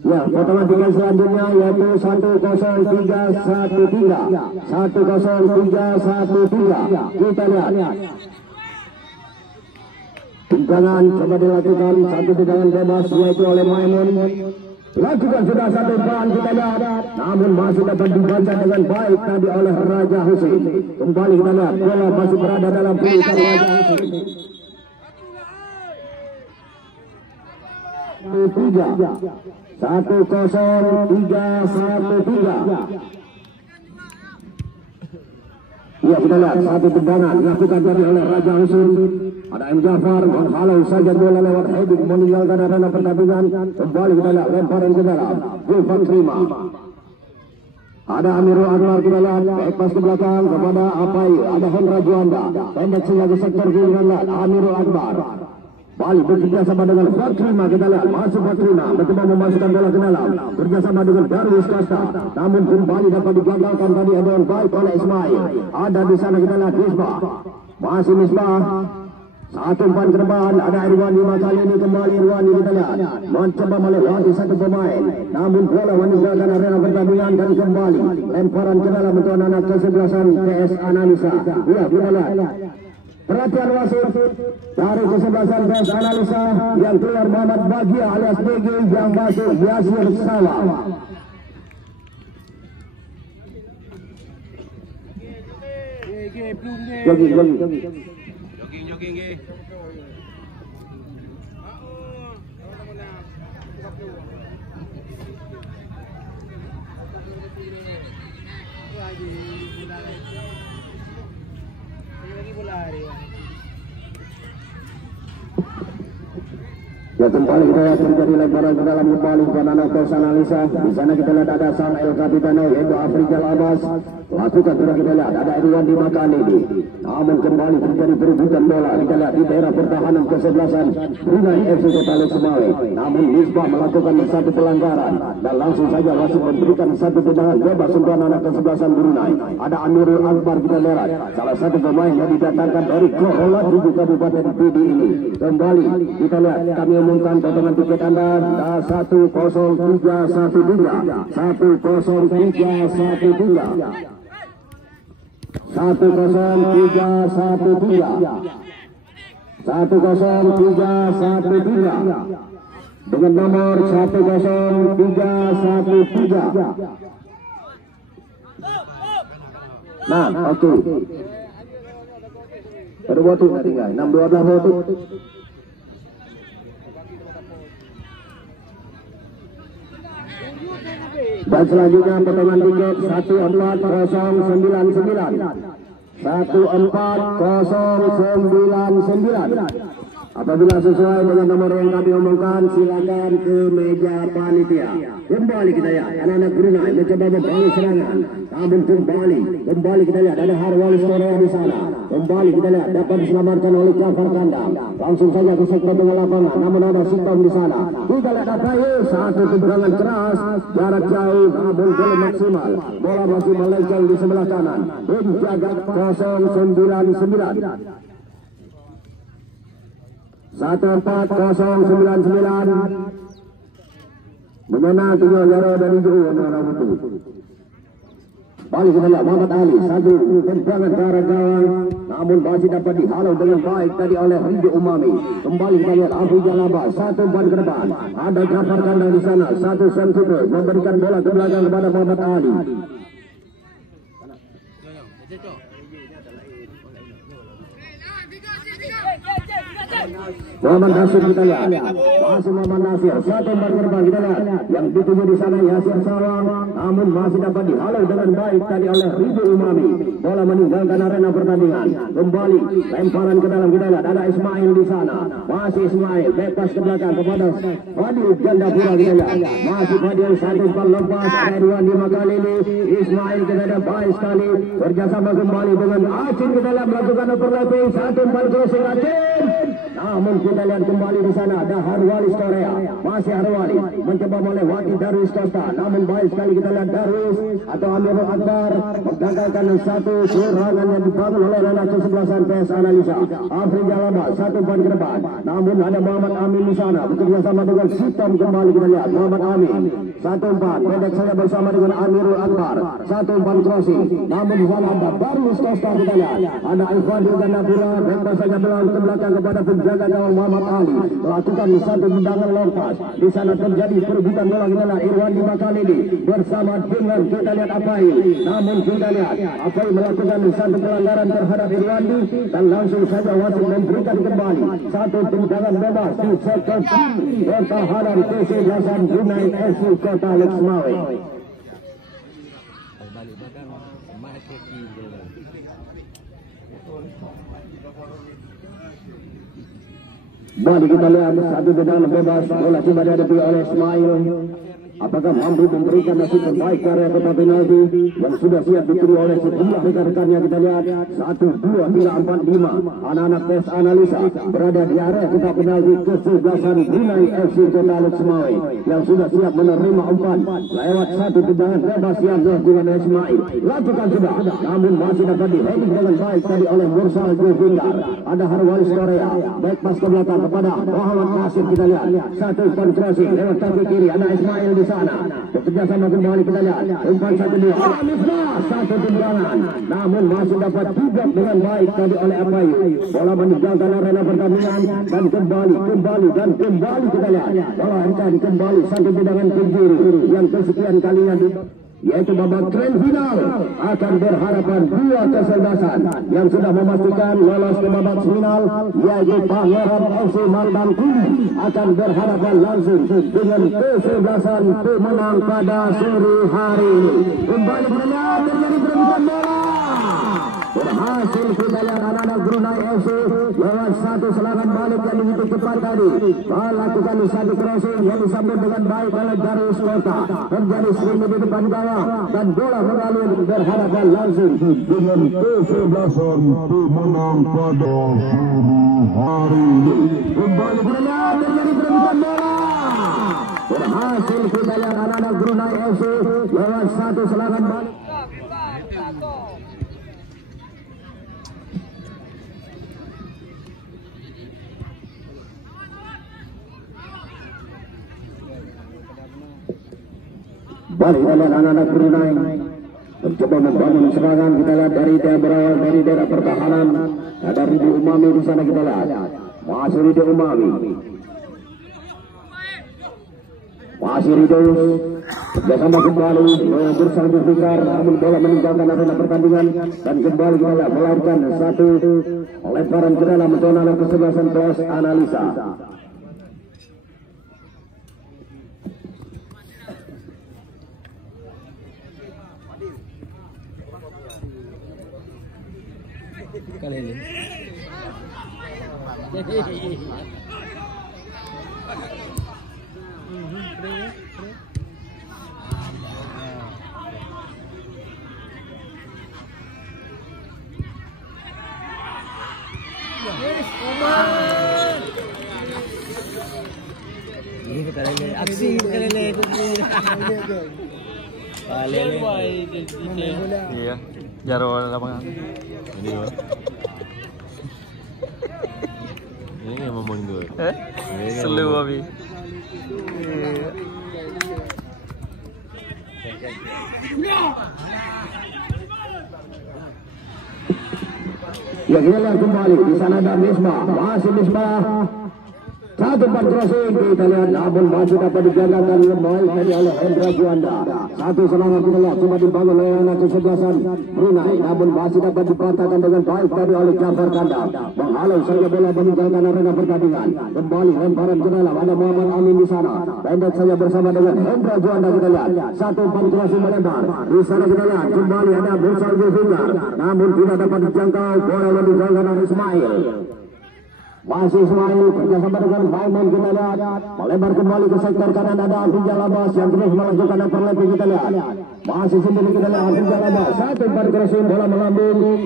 Ya, potongan tiket selanjutnya yaitu 10313 kita lihat tendangan coba dilakukan satu tendangan bebas yaitu oleh Maimun. Lakukan sudah satu ban kita lihat namun masih dapat dibaca dengan baik tadi oleh Raja Husin. Kembali kita lihat bola masih berada dalam pelukan Raja Husin. 10313 ya Ya kita lihat satu tendangan dilakukan tadi oleh Raja Husin. Ada M. Jafar menghalau saja bola lewat heading meninggalkan arena pertandingan. Kembali kita lihat lemparan ke dalam. Gulfan terima. Ada Amirul Anwar kita lihat back pass ke belakang kepada Apai. Ada Hendra Juanda pendek sehingga ke sektor kiri kita lihat Amirul Anwar. Bali bekerja sama dengan Fatrima kita lihat masuk Fatrima mencoba memasukkan bola ke dalam kerjasama dengan Darwis Costa, namun kembali dapat digagalkan tadi dengan baik oleh Ismail. Ada di sana kita lihat Misbah, masih Misbah. Satu umpan ke depan, ada Irwandi kali ini kembali Irwandi kita lihat mencoba melewati satu pemain, namun bola meninggalkan arena pertandingan dan kembali lemparan ke dalam untuk anak kesebelasan PS Analisa. Ya kita lihat perhatian wasit dari kesebelasan PS Analisa yang keluar Muhammad Bagia alias BG yang masuk Yasir Salam. Jogging. Jogging. Ya kembali kita lihat terjadi lemparan ke dalam kembali kepada PS Analisa. Di sana kita lihat ada sang El Capitano yaitu Afrijal Abbas. Lakukan sudah kita lihat ada Irwandi Makanidi. Namun kembali terjadi perebutan bola. Kita lihat di daerah pertahanan kesebelasan Brunei FC Kota Lek Semawe. Namun Misbah melakukan satu pelanggaran dan langsung saja wasit memberikan satu tendangan bebas untuk anak kesebelasan Brunei. Ada Amirul Akbar kita lihat salah satu pemain yang didatangkan dari Korolat di Kabupaten PD ini. Kembali kita lihat kami umumkan potongan tiket Anda 10313 dengan nomor 10313. Nah, oke. Ada waktu nanti guys, 6-12 waktu. Dan selanjutnya potongan tiket 14099. Apabila sesuai dengan nomor yang kami omongkan, silakan ke meja panitia. Kembali kita lihat anak-anak Brunei mencoba membangun serangan, namun kembali kita lihat ada Harwalis Korea di sana. Kembali kita lihat dapat diselamatkan oleh Jafar Kandang. Langsung saja ke sektor tengah lapangan, namun ada Sitom di sana. Kita lihat apa satu tendangan keras, jarak jauh, namun belum maksimal. Bola masih melenceng di sebelah kanan. Penjaga 099. 14099 mengenal tinggal Yaro dan Ibu orang itu. Balik kita lihat Muhammad Ali satu tendangan ke arah gawang, namun masih dapat dihalau dengan baik tadi oleh Ridho Umami. Kembali kita lihat Afrijal Abbas satu umpan ke depan, ada Jafar Kandang di sana, satu sentuh memberikan bola ke belakang kepada Muhammad Ali. Muhammad Nasir kita lihat, masih Muhammad Nasir satu umpan ke depan kita lihat, yang dituju di sana Yasir Sawang, namun masih dapat dihalau dengan baik tadi oleh Ridho Umami. Bola meninggalkan arena pertandingan. Kembali lemparan ke dalam kita lihat ada Ismail di sana, masih Ismail bebas ke belakang kepada Fadil Jandapura kita lihat, masih Fadil satu umpan lepas, ada Irwandi kali ini Ismail kita lihat baik sekali kerjasama kembali dengan Acin kita lihat melakukan overlapping, satu umpan crossing Acin. Namun kita lihat kembali di sana ada Harwalis Korea, masih Harwalis mencoba melewati Darwis Costa, namun baik sekali kita lihat Darwis atau Amirul Akbar menggagalkan satu serangan yang dibangun oleh anak kesebelasan PS Analisa. Afrijal Abbas satu umpan ke depan, namun ada Muhammad Amin di sana bekerja sama dengan Sitom. Kembali kita lihat Muhammad Amin satu umpan pendek saja bersama dengan Amirul Akbar, satu umpan crossing, namun di sana ada Darwis Costa kita lihat, ada Ifadil Gandapura bebas saja ke belakang kepada penjaga gawang Muhammad Ali melakukan satu tendangan lepas. Di sana terjadi perebutan bola kita lihat Irwandi Makanidi bersama dengan kita lihat Apai, namun kita lihat Apai melakukan satu pelanggaran terhadap Irwandi dan langsung saja wasit memberikan kembali satu tendangan bebas di sektor pertahanan kesebelasan Brunei FC Kota Lek Semawe. Mari kita lihat satu tendangan bebas, bola coba dihadapi oleh Ismail. Apakah mampu memberikan nasib terbaik karya kotak penalti yang sudah siap dituju oleh sejumlah rekan-rekannya? Kita lihat 1, 2, 3, 4, 5 anak-anak tes analisa berada di area kotak penalti kesebelasan Brunei FC Kota Luxmawe yang sudah siap menerima umpan lewat satu tendangan bebas yang dilakukan oleh Ismail. Lakukan sudah, namun masih dapat di-heading dengan baik tadi oleh Mursal Jufindar. Ada Harwalis Korea, back pas ke belakang kepada Muhammad Nasir. Kita lihat satu umpan crossing lewat kaki kiri, ada Ismail di sana. Bekerjasama kembali kita lihat umpan 1-2. Misbah satu tendangan, namun masih dapat juga dengan baik tadi oleh Apayu. Bola meninggalkan arena pertandingan dan kembali kita lihat bola akan kembali satu tendangan ke kiri yang kesekian kalinya yaitu babak grand final akan berhadapan dua kesebelasan yang sudah memastikan lolos ke babak final, yaitu Pangeran FC Mantan Kuli akan berhadapan langsung dengan kesebelasan pemenang pada sore hari ini. Kembali terjadi perebutan bola, berhasil kita lihat anak-anak Brunei FC lewat satu serangan balik yang begitu cepat tadi, melakukan satu crossing yang disambut dengan baik oleh Darius Kota, terjadi sering di depan gawang dan bola mengalir berhadapan langsung dengan kesebelasan pemenang pada sore hari ini. Kembali terjadi perebutan bola, berhasil kita lihat anak-anak Brunei FC lewat satu serangan balik. Balik oleh anak-anak Brunei mencoba membangun serangan. Kita lihat dari berawal dari daerah pertahanan, ada Ridho Umami di sana. Kita lihat masih Ridho Umami, masih Ridho bersama kembali bersama Fikar, namun bola meninggalkan arena pertandingan dan kembali kita lihat melahirkan satu lemparan ke dalam zona kesebelasan PS Analisa. Kali ini. Ini kita lele aksi kita lele Iya, Jarwo lapangan. Ini loh. Ini yang ngomong dulu. Selu abi. Ya kita lihat kembali di sana ada Misbah, masih Misbah. Satu umpan crossing kita lihat, namun masih dapat dijagakan baik tadi oleh Hendra Juanda. Satu serangan kita lihat coba dibangun oleh anak kesebelasan Brunei, namun masih dapat dipatahkan dengan baik tadi oleh Jafar Kandang. Menghalau saja bola meninggalkan arena pertandingan. Kembali lemparan ke dalam, ada Muhammad Amin di sana. Pendek saja bersama dengan Hendra Juanda. Kita lihat satu umpan crossing melebar. Di sana kita lihat kembali ada Mursal Jufindar, namun tidak dapat dijangkau. Bola yang dijangkau oleh Ismail. Masih Ismail kerjasama dengan Maimun. Kita lihat melebar kembali ke sektor kanan, ada Afrizal Abbas yang terus melakukan overlapping. Kita lihat masih sendiri, kita lihat Afrizal Abbas, satu umpan crossing bola melambung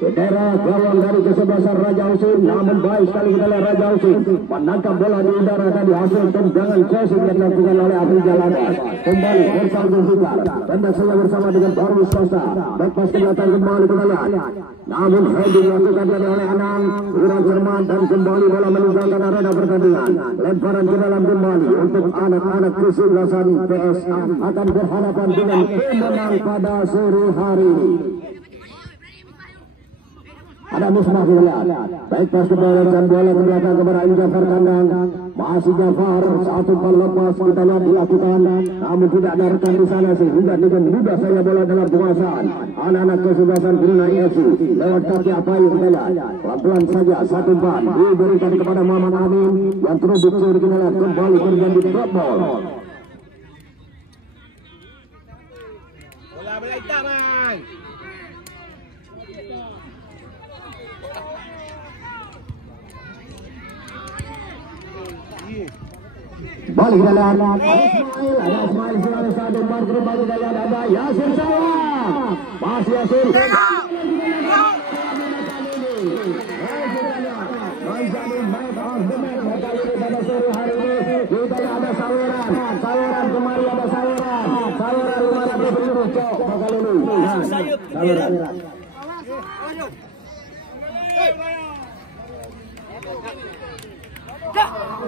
ke daerah gawang dari kesebelasan Raja Husin, namun baik sekali kita lihat Raja Husin menangkap bola di udara tadi hasil tendangan crossing yang dilakukan oleh Afrizal Abbas. Kembali Mursal Jufindar, tendang saja bersama dengan Barus Costa, back pas ke belakang kembali kita lihat, namun heading dilakukan oleh Anang kurang cermat dan kembali bola meninggalkan arena pertandingan. Lemparan ke dalam kembali untuk anak-anak kesebelasan PSA akan berhadapan dengan pemenang pada sore hari ini. Ada Misbah kita lihat, baik pas ke bawah dan bola ke belakang kepada Jafar Kandang. Masih Jafar, satu umpan lepas kita lihat dilakukan, namun tidak ada rekan di sana sehingga dengan mudah saja bola dalam penguasaan anak-anak kesebelasan Brunei FC. Lewat kaki Apayu kita lihat, pelan-pelan saja satu umpan diberikan kepada Muhammad Amin yang terus dicuri. Kita lihat kembali terjadi drop ball. Bola hitam, Balik dalam ada Ismail selalu satu umpan kembali dalam ada Yasir Sawah masih Yasir kita ada saluran kembali ada saluran 500 peluru cok bakal ini saluran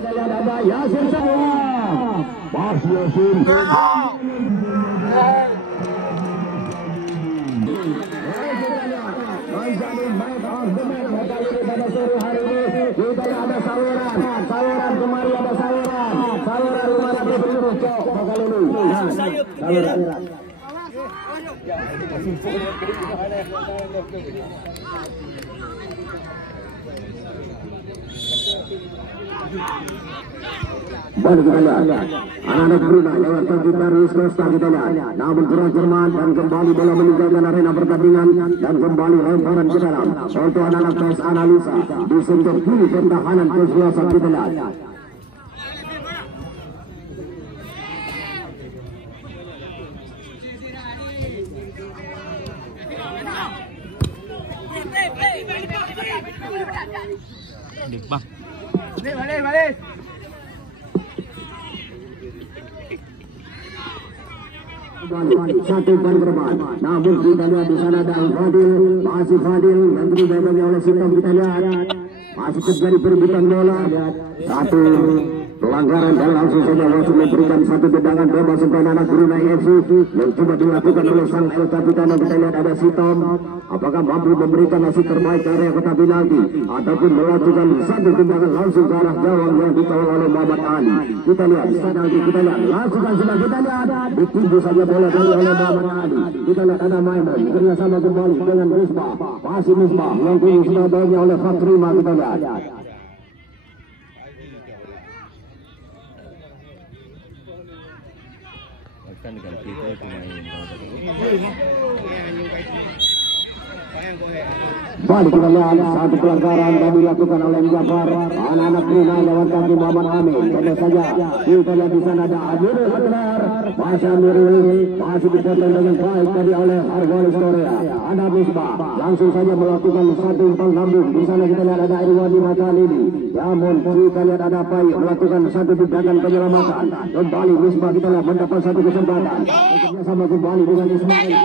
ada Yasir Sawah masih Yasir kita ada saluran kembali ada saluran 500 peluru cok bakal ini saluran balik kita lihat anak-anak Brunei lewat kaki Darius Costa kita lihat namun kurang cermat dan kembali bola meninggalkan arena pertandingan dan kembali lemparan ke dalam untuk anak-anak tes analisa di sentuh kiri pertahanan kesebelasan kita lihat Balik. Satu ban bermain. Namun kita lihat di sana ada Fadil, masih Fadil yang dibebaskan oleh Sitom kita lihat masih terjadi perebutan bola. Satu pelanggaran dan langsung saja wasit memberikan satu tendangan bebas untuk anak Brunei FC yang coba dilakukan oleh sang El Capitano. Kita lihat ada Sitom, apakah mampu memberikan hasil terbaik ke area kotak penalti ataupun melakukan satu tendangan langsung ke arah gawang yang dikawal oleh Muhammad Ali. Kita lihat di sana, kita lihat langsung sudah kita lihat ditinju saja bola dari oleh Muhammad Ali. Kita lihat ada Maimun kerjasama kembali dengan Misbah, masih Misbah yang kini sudah dibawa oleh Fatrima. Kita lihat kan ganti itu pemain balik kita lihat satu pelanggaran yang dilakukan oleh Jafar anak-anak Brunei lewat kaki Muhammad Amin. Tentu saja kita lihat di sana ada Amirul Adlar, masih Amirul masih dipotong dengan baik tadi oleh Argolis Korea. Ada Misbah langsung saja melakukan satu umpan lambung. Di sana kita lihat ada Irwandi Matalini, namun kita lihat ada Pai melakukan satu tindakan penyelamatan. Kembali Misbah kita lihat mendapat satu kesempatan bekerjasama kembali dengan Ismail.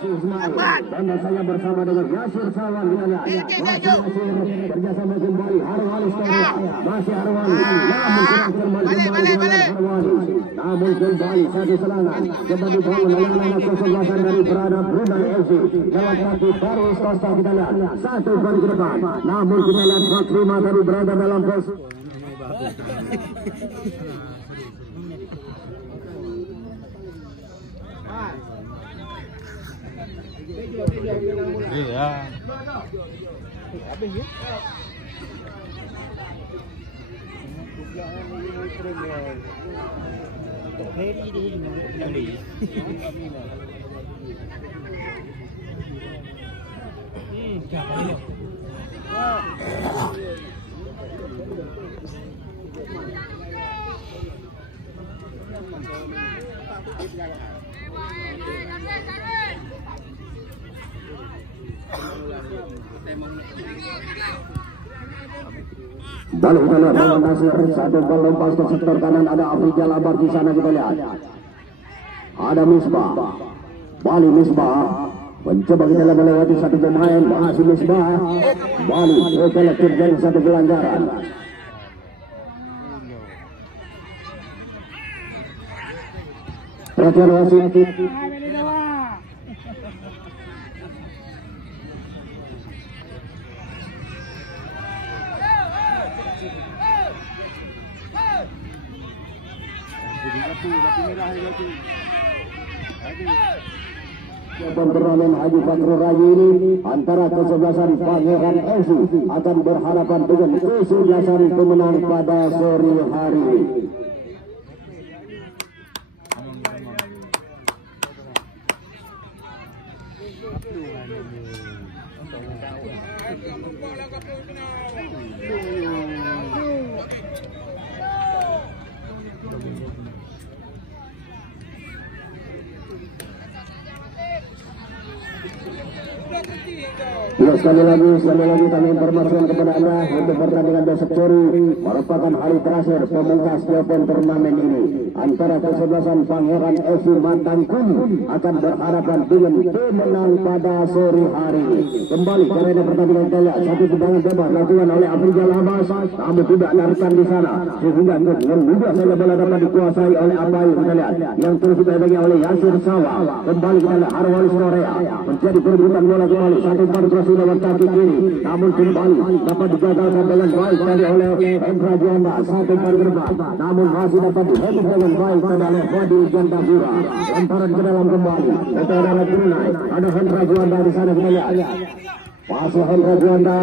Masih Ismail dan saya bersama dengan Yasir Sawah. Kita lihat masih Yasir kerjasama kembali Arwalis Korea, masih Arwalis namun kurang cermat kembali dengan Arwalis, namun kembali satu serangan kembali bangun oleh anak kesebelasan dari Perada Brunei FC lewat kaki Darius Costa. Kita lihat satu kali ke depan, namun kita lihat Fatrima tadi berada dalam pos. iya Habis ya. Balik kita lihat Muhammad Nasir, satu bal lepas ke sektor kanan, ada Afrizal Abar di sana. Kita lihat ada Misbah, Bali Misbah mencoba kita lihat melewati satu pemain, masih Misbah Bali setelah terjadi satu pelanggaran. Perhatian wasit. Turnamen Haji Fakrul Raji ini antara kesebelasan Pangeran FC akan berhadapan dengan kesebelasan pemenang pada sore hari ini. Ya, sekali lagi kami informasikan kepada Anda untuk pertandingan besok sore merupakan hari terakhir pemungkas Open turnamen ini antara kesebelasan Pangeran FC Mantangkum akan berhadapan dengan pemenang pada sore hari ini. Kembali ke arena pertandingan kita, satu tendangan bebas dilakukan oleh Afrizal Abbas, namun tidak larikan di sana sehingga dengan mudah saja bola dapat dikuasai oleh Abayu. Kita lihat yang terus dipegangi oleh Yasir Sawa. Kembali kita lihat Arwalis Korea menjadi perebutan bola kembali. Satu berkrosi lewat kaki kiri, namun kembali dapat digagalkan dengan baik tadi oleh Hendra Juanda. Satu bergerak, namun masih dapat dihebat dengan baik tadi oleh Fadil Jantapura. Lemparan ke dalam kembali. Kita dalam Brunei. Ada Hendra Juanda di sana kita lihat. Masih Hendra Juanda.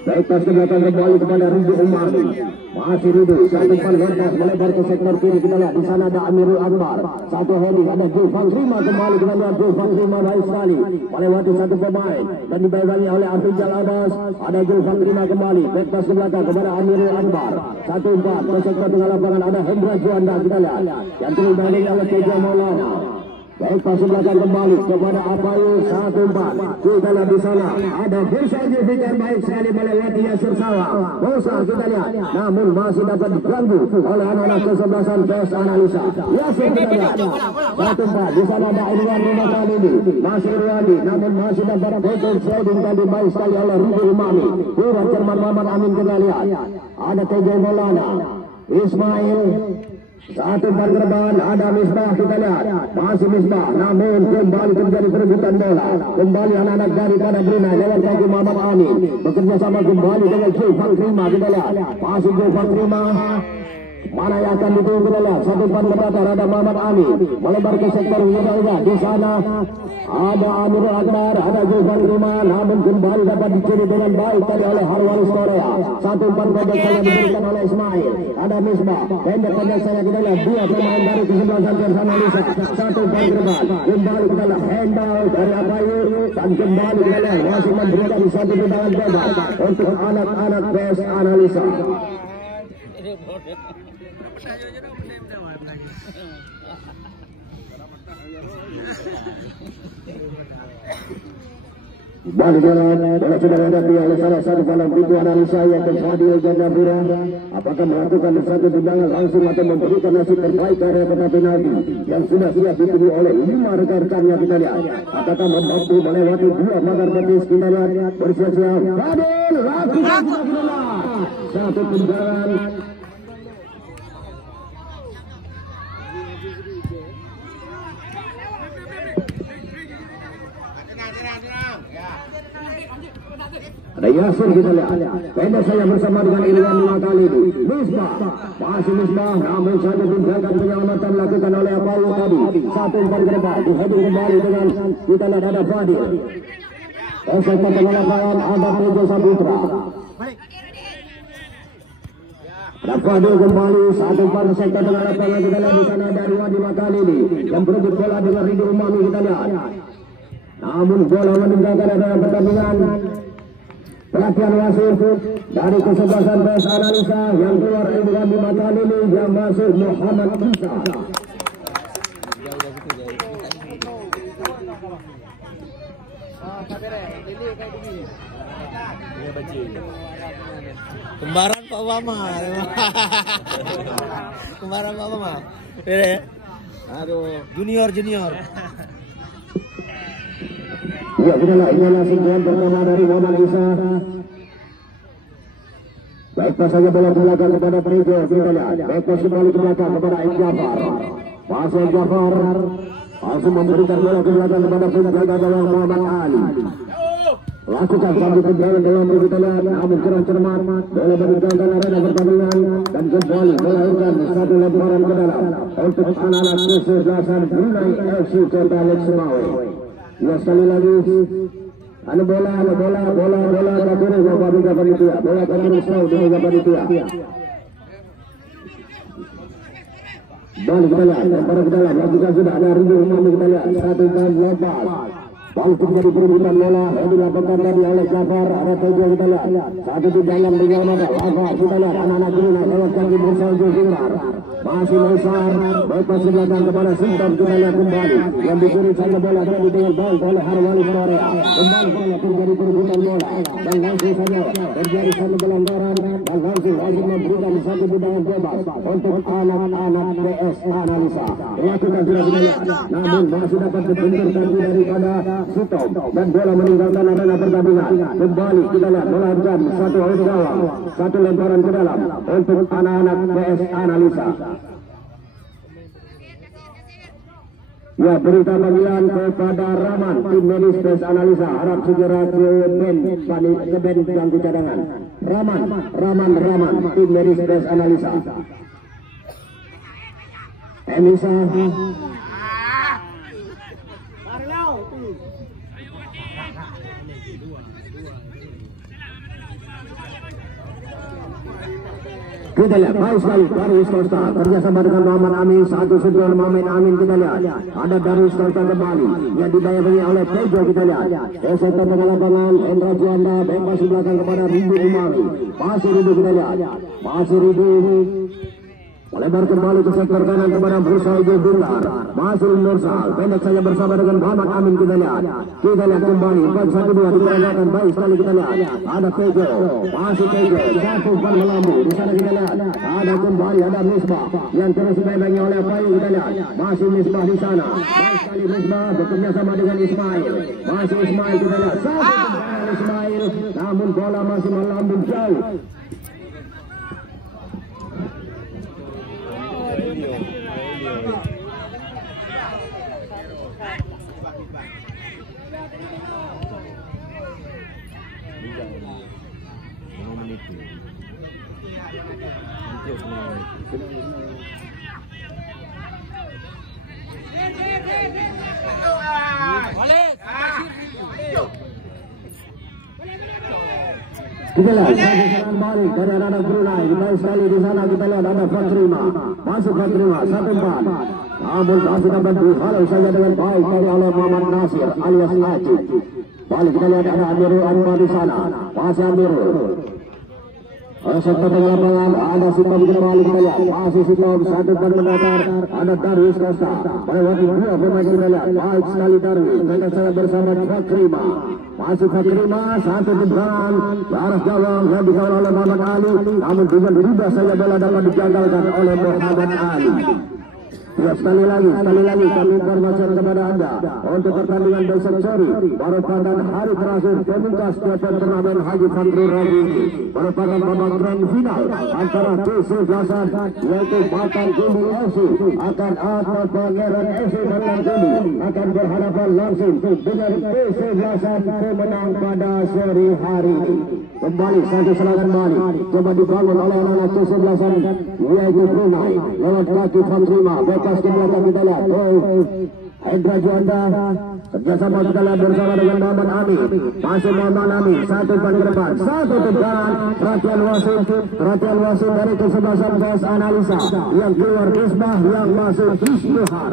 Baik pas ke belakang kembali kepada Ridho Umami. Masih Ridho, satu pan lepas melebar ke sektor kiri. Kita lihat di sana ada Amirul Akbar. Satu heading, ada Julfan Rima kembali. Kita lihat Julfan Rima baik sekali melewati satu pemain dan dipegangi oleh Afrizal Abbas. Ada Julfan Rima kembali. Baik pas ke belakang kepada Amirul Akbar. Satu umpan ke sektor tengah lapangan. Ada Hendra Juanda. Kita lihat yang dipegangi oleh Teja Maulana. Baik pas belakang kembali kepada Abayu. Satu umpan kita lihat di sana ada Husain Fikar baik sekali melewati Yasir Sawa. Musa kita lihat namun masih dapat diganggu oleh anak-anak kesebelasan PS Analisa. Yasir kita lihat satu umpan di sana ada Irwan Rima kali ini masih Irwandi namun masih dapat bocor sliding tadi baik sekali oleh Ridho Umami. Kurang Jerman Muhammad Amin kita lihat ada Teja Maulana Ismail. Satu pergerbaan ada Misbah kita lihat masih Misbah namun kembali terjadi perebutan bola. Kembali anak-anak daripada Brunei lewat kaki Muhammad Amin bekerja sama kembali dengan Julfan Rima. Kita lihat masih Julfan Rima. Mana yang akan ditunggu kita lihat satu umpan berdatar ada Muhammad Amin melebar ke sektor wilayah. Di sana ada Amirul Akbar, ada Julfan Rima namun kembali dapat dicuri dengan baik tadi oleh Arwalis Korea. Satu umpan pendek saja diberikan oleh Ismail. Ada Misbah pendek saja kita lihat dua pemain dari kesebelasan PS Analisa. Satu umpan terbang kembali kita lihat handball dari Abayu dan kembali kita lihat masih memberikan satu tendangan bebas untuk anak-anak PS Analisa. Balik jalan, bola sudah dihadapi oleh salah satu dalam pintu analisa yaitu Fadil Jantapura. Apakah melakukan satu tendangan langsung atau memberikan nasib terbaik ke area kotak penalti yang sudah siap ditunggu oleh 5 rekan-rekannya. Kita lihat apakah mampu melewati 2 pagar betis. Kita lihat bersiap-siap Fadil lakukan satu tendangan. Ada Yasir kita lihat pendek saya bersama dengan Irwan Rima kali ini. Misbah masih Misbah namun satu tindakan penyelamatan dilakukan oleh Abayu tadi. Satu umpan ke depan diheading kembali dengan kita lihat ada Fadil. Sektor tengah lapangan ada Tejo Saputra. Ada Fadil kembali satu umpan sektor tengah lapangan. Kita lihat di sana ada Irwan Rima kali ini yang berebut bola dengan Ridho Umami. Kita lihat namun bola meninggalkan area pertandingan. Pelatihan wasit dari kesebelasan PS Analisa yang keluar Irwan Rima kali ini yang masuk Muhammad Isa. Kembaran Pak Mama. Kembaran Pak Mama. Aduh, junior. Ya, inilah sentuhan pertama dari Muhammad Isa. Baik pas saja bola ke belakang kepada Prejo. Kita lihat baik pas kembali ke belakang kepada Ain Jafar. Masuk Jafar langsung memberikan bola ke belakang kepada penjaga gawang Muhammad Ali. Lakukan satu tendangan dalam kita lihat namun kurang cermat. Bola meninggalkan arena pertandingan dan kembali melahirkan satu lemparan ke dalam untuk anak-anak kesebelasan Brunei FC Kota Lek Sumawe. Ya, sekali lagi ada bola kabur ke panitia. Bola kabur slow ke panitia. Balik kita lihat, lemparan ke dalam. Lakukan sudah ada Ridho Umami kita lihat. Satu umpan lepas. Bal terjadi perebutan bola yang dilakukan tadi oleh Jafar. Ada Tejo kita lihat. Satu di dalam dengan ada Lava kita lihat anak-anak Brunei lewat kaki bersama Zulfiqar. Masih Mesar lepas belakang kepada Sintom kita lihat kembali yang diberi saja bola tadi dengan bal oleh Harwali Korea. Kembali bola terjadi perebutan bola dan langsung saja terjadi satu pelanggaran dan langsung wajib memberikan satu tendangan bebas untuk anak-anak PS Analisa. Dilakukan sudah kita lihat, namun masih dapat dibentur kaki daripada Sintom dan bola meninggalkan arena pertandingan. Kembali kita lihat melahirkan satu out gawang, satu lemparan ke dalam untuk anak-anak PS Analisa. Ya, berita panggilan kepada Raman, tim medis PS Analisa harap segera ke ben bangku cadangan. Raman, tim medis PS Analisa. Emisa kita lihat baik sekali Darius Costa kerjasama dengan Muhammad Amin, satu sentuhan Muhammad Amin kita lihat ada Darius Costa kembali yang didayangi oleh Tejo kita lihat Esetan dengan lapangan Hendra Juanda bebas di belakang kepada Rindu Umari masih Rindu kita lihat masih Rindu melebar kembali ke sektor kanan kepada Bursa Ijo Bungar masih Nursal pendek saja bersama dengan Muhammad Amin kita lihat kembali 4-1-2 diperagakan baik sekali kita lihat ada Tejo masih Tejo jatuh ban melambu di sana kita lihat ada kembali ada Misbah yang terus dipegangi oleh Bayu kita lihat masih Misbah di sana baik sekali Misbah bekerja sama dengan Ismail masih Ismail kita lihat satu Ismail namun bola masih melambung jauh. Kita lihat serangan balik dari anak Brunei. Baik sekali di sana kita lihat ada Fatrima. Masuk Fatrima 1-4. Namun masih dapat dihalau saja dengan baik dari oleh Muhammad Nasir alias Aci. Balik kita lihat ada Amirul Anwar di sana. Masih Amirul. Sektor tengah lapangan ada Sintom kembali kita lihat masih Sintom satu ban mendatar ada Darius Costa melewati dua pemain kita lihat baik sekali Darius mereka sangat bersama Fatrima masih Fatrima satu tendang ke arah gawang yang dikawal oleh Muhammad Ali namun dengan mudah saja bola dapat digagalkan oleh Muhammad Ali. Ya, sekali lagi kami informasikan kepada Anda untuk pertandingan besok sore merupakan hari terakhir pemungkas turnamen Haji Fandru Rabi ini merupakan babak grand final antara TC Blasan yaitu Batang Gunung FC akan atau Pangeran FC Batang Gunung akan berhadapan langsung dengan TC Blasan pemenang pada sore hari ini. Kembali satu serangan balik coba dibangun oleh anak TC Blasan yaitu Brunei lewat kaki Fatrima bekas di belakang kita lihat Hendra Juanda kerjasama kita lihat bersama dengan Muhammad Amin masuk Muhammad Amin satu ban ke depan satu tendangan perhatian wasit dari kesebelasan PS Analisa yang keluar Misbah yang masuk Ismuhar.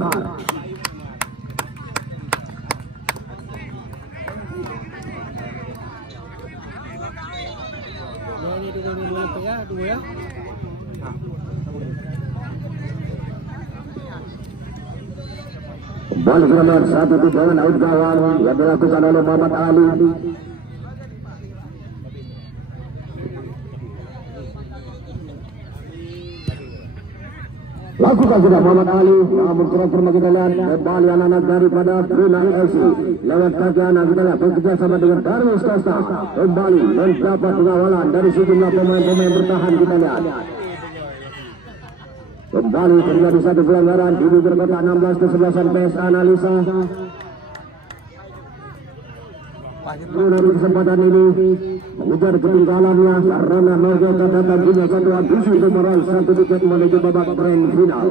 Balik nomor satu tendangan out gawang yang dilakukan oleh Muhammad Ali. Lakukan sudah Muhammad Ali, namun kurang kita lihat kembali anak-anak daripada Brunei FC lewat kaki anak kita lihat bekerja sama dengan Darius Costa kembali mendapat pengawalan dari sejumlah pemain-pemain bertahan kita lihat. Kembali terjadi satu pelanggaran di bibir kotak 16 kesebelasan PS Analisa. Brunei di kesempatan ini mengejar ketinggalannya karena mereka datang punya satu ambisi untuk meraih satu tiket menuju babak grand final.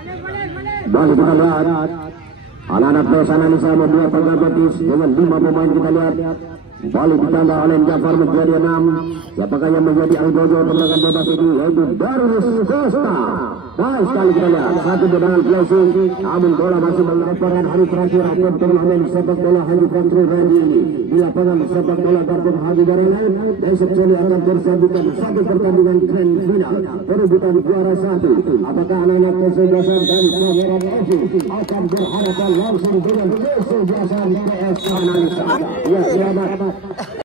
Balik kita lihat anak-anak PES Analisa membuat pragmatis dengan 5 pemain. Kita lihat balik ditambah oleh Jafar menjadi 6. Siapakah yang menjadi Algojo tendangan bebas ini, yaitu Darius Costa. Baik sekali kita lihat satu tendangan flashing, namun bola masih melaporkan hari terakhir akhir turnamen sepak bola Haji Fantri Randy di lapangan sepak bola Garbon Haji Barana. Besok sore akan tersajikan satu pertandingan grand final perebutan juara 1. Apakah anak-anak kesebelasan dari Pangeran FC akan berhadapan langsung dengan kesebelasan dari PES Analisa? Ya, selamat.